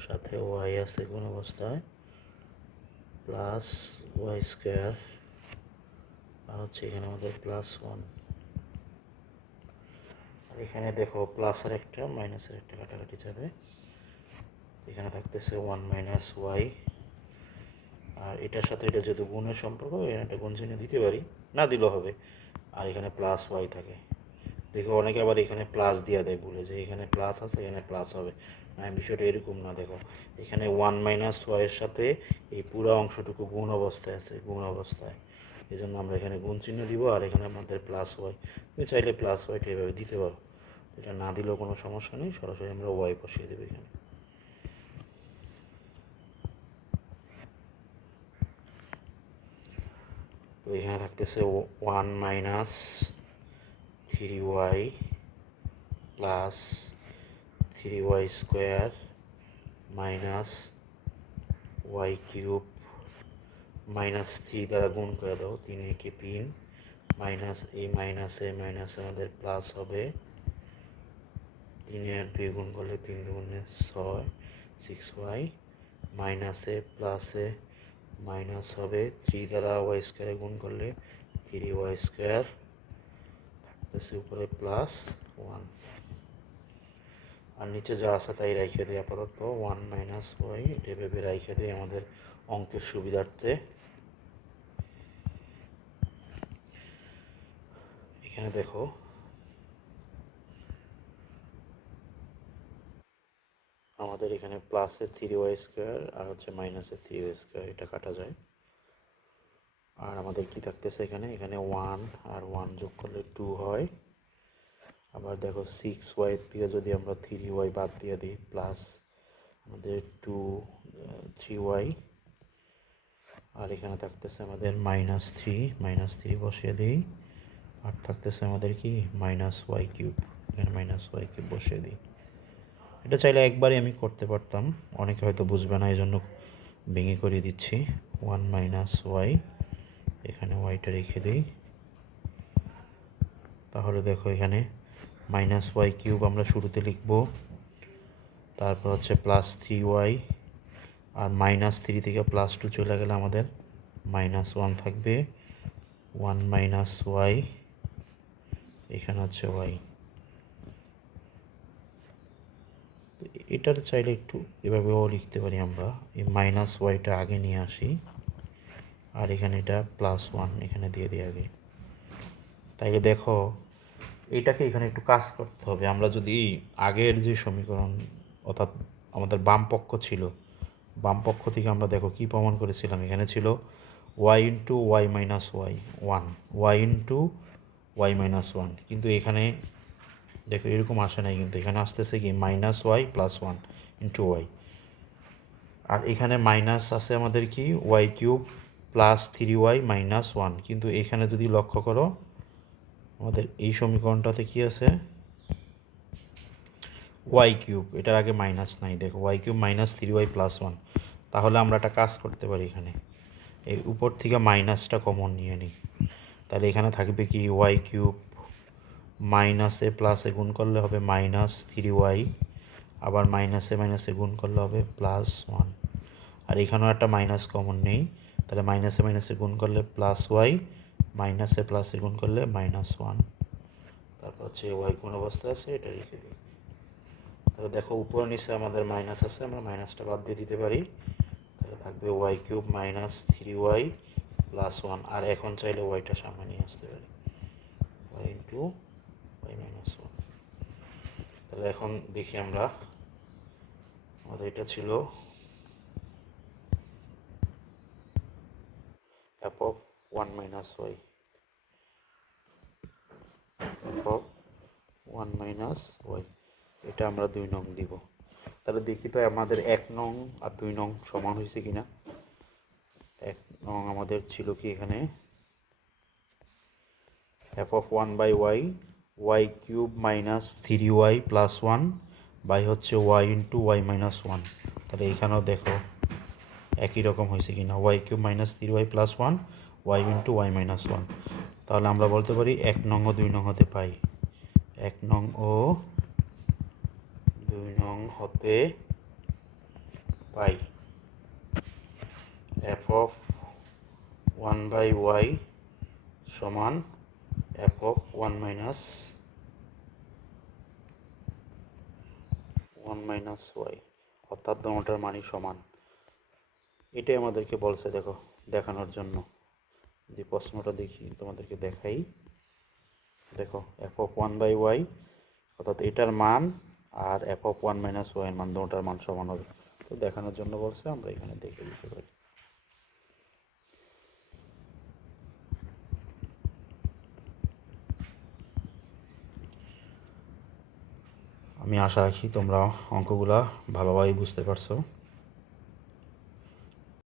সাথে ওয়াই আছে কোন অবস্থায়, প্লাস ওয়াই স্কোয়ার, আর হচ্ছে এখানে আমাদের প্লাস ওয়ান। আর এখানে দেখো প্লাসের একটা মাইনাসের একটা কাটাকাটি যাবে, এখানে থাকতেছে ওয়ান মাইনাস ওয়াই, আর এটার সাথে এটা যেহেতু গুণের সম্পর্ক, এখানে একটা গুণ চিহ্ন দিতে পারি, না দিলেও হবে, আর এখানে প্লাস ওয়াই থাকে। দেখো অনেকে আবার এখানে প্লাস দিয়ে দেয়, বলে যে এখানে প্লাস আছে এখানে প্লাস হবে, না বিষয়টা এরকম না। দেখো এখানে ওয়ান মাইনাস ওয়াইয়ের সাথে এই পুরো অংশটুকু গুণ অবস্থায় আছে, গুণ অবস্থায়, এই জন্য আমরা এখানে গুণ চিহ্ন দিব, আর এখানে আমাদের প্লাস ওয়াই, তুমি চাইলে প্লাস ওয়াইটা এভাবে দিতে পারো, এটা না দিলেও কোনো সমস্যা নেই, সরাসরি আমরা ওয়াই বসিয়ে দেবো এখানে। তো এখানে থাকতেছে one minus three y plus three y square minus y cube, minus three দ্বারা গুণ করে দাও, তিন একে তিন, মাইনাস এই মাইনাসে মাইনাসে আমাদের প্লাস হবে, তিনে আর দুই গুণ করলে তিন দুগুণে ছয়, সিক্স ওয়াই, মাইনাসে প্লাসে মাইনাস হবে, থ্রি দ্বারা ওয়াই স্কোয়ারে গুণ করলে থ্রি ওয়াই স্কোয়ার, থাকতেছে উপরে প্লাস ওয়ান, আর নিচে যা আছে তাই রাইখে দিই আপাতত, ওয়ান মাইনাস ওয়াই এটা ভেবে রাইখে দিই আমাদের অঙ্কের সুবিধার্থে। এখানে দেখো আমাদের এখানে প্লাসের থ্রি ওয়াই স্কোয়ার আর হচ্ছে মাইনাসের থ্রি ওয়াই স্কোয়ার, এটা কাটা যায়, আর আমাদের কি থাকতেছে এখানে, এখানে ওয়ান আর ওয়ান যোগ করলে টু হয়, আবার দেখো সিক্স ওয়াই থেকে যদি আমরা থ্রি ওয়াই বাদ দিয়ে দিই, প্লাস আমাদের টু থ্রি ওয়াই, আর এখানে থাকতেছে আমাদের মাইনাস থ্রি বসিয়ে দিই, আর থাকতেছে আমাদের কি মাইনাস ওয়াই কিউব, এখানে মাইনাস ওয়াই কিউব বসিয়ে দিই। এটা চাইলে একবারই আমি করতে পারতাম, অনেকে হয়তো বুঝবে না, এই জন্য ভেঙে করিয়ে দিচ্ছি, ওয়ান মাইনাস ওয়াই, এখানে ওয়াইটা রেখে দিই, তাহলে দেখো এখানে মাইনাস ওয়াই কিউব আমরা শুরুতে লিখব, তারপর হচ্ছে প্লাস থ্রি ওয়াই, আর মাইনাস থ্রি থেকে প্লাস টু চলে গেলে আমাদের মাইনাস ওয়ান থাকবে, ওয়ান মাইনাস ওয়াই, এখানে হচ্ছে ওয়াই, এটার চাইলে একটু এভাবেও লিখতে পারি আমরা, এই মাইনাস ওয়াইটা আগে নিয়ে আসি আর এখানে এটা +1 এখানে দিয়ে দিই আগে। তাইলে দেখো এটাকে এখানে একটু কাজ করতে হবে। আমরা যদি আগের যে সমীকরণ, অর্থাৎ আমাদের বাম পক্ষ ছিল, বাম পক্ষ থেকে আমরা দেখো কি প্রমাণ করেছিলাম, এখানে ছিল y into y minus y one, y into y minus one, কিন্তু এখানে দেখো এরকম আসে নাই, কিন্তু এখানে আসতেছে কি minus Y plus one into Y. আর এখানে মাইনাস আছে আমাদের কি Y cube plus 3y minus one, কিন্তু এখানে যদি লক্ষ্য করো আমাদের এই সমীকরণটাতে কি আছে ওয়াই কিউব, এটার আগে মাইনাস নাই, দেখো y cube minus 3y plus one. তাহলে আমরা একটা কাজ করতে পারি, এখানে এই উপর থেকে মাইনাসটা কমন নিয়ে নিই, তাহলে এখানে থাকবে কি ওয়াই কিউব মাইনাসে প্লাসে গুণ করলে হবে -3y, আবার মাইনাসে মাইনাসে গুণ করলে হবে +1, আর এখানেও একটা মাইনাস কমন নেই, তাহলে মাইনাসে মাইনাসে গুণ করলে +y, মাইনাসে প্লাসে গুণ করলে -1, তারপর হচ্ছে ওয়াই কোন অবস্থায় আছে এটা লিখে দিই। তাহলে দেখো উপরে নিচে আমাদের মাইনাস আছে, আমরা মাইনাসটা বাদ দিয়ে দিতে পারি, তাহলে থাকবে ওয়াই কিউব -3y +1, আর এখন চাইলে ওয়াইটা সামনে নিয়ে আসতে পারি, y into y minus one. তাহলে এখন দেখি আমরা, আমাদের এটা ছিল f of 1 minus y, f of 1 minus y, এটা আমরা 2 নং দিব। তাহলে দেখি তো আমাদের 1 নং আর 2 নং সমান হয়েছে কিনা। 1 নং আমাদের ছিল কি এখানে f of 1 by y, y cube minus 3y plus 1 by হচ্ছে y ইন্টু y মাইনাস 1। তাহলে এখানেও দেখো একই রকম হয়েছে কিনা, y cube minus 3y plus 1 y into y minus 1। তাহলে আমরা বলতে পারি 1 নং ও 2 নং হতে পাই, 1 নং ও 2 নং হতে পাই f of 1 by y সমান f of 1 minus y, অর্থাৎ দুটোটার মানই সমান। এটাই আমাদেরকে বলছে দেখো দেখানোর জন্য। যে প্রশ্নটা দেখি তোমাদেরকে দেখাই, দেখো f of 1 by y অর্থাৎ এটার মান আর f of 1 minus y এর মান দুটোটার মান সমান হবে, তো দেখানোর জন্য বলছে, আমরা এখানে দেখে দিতে পারি। আমি আশা রাখি তোমরা অঙ্কগুলা ভালোভাবে বুঝতে পারছো।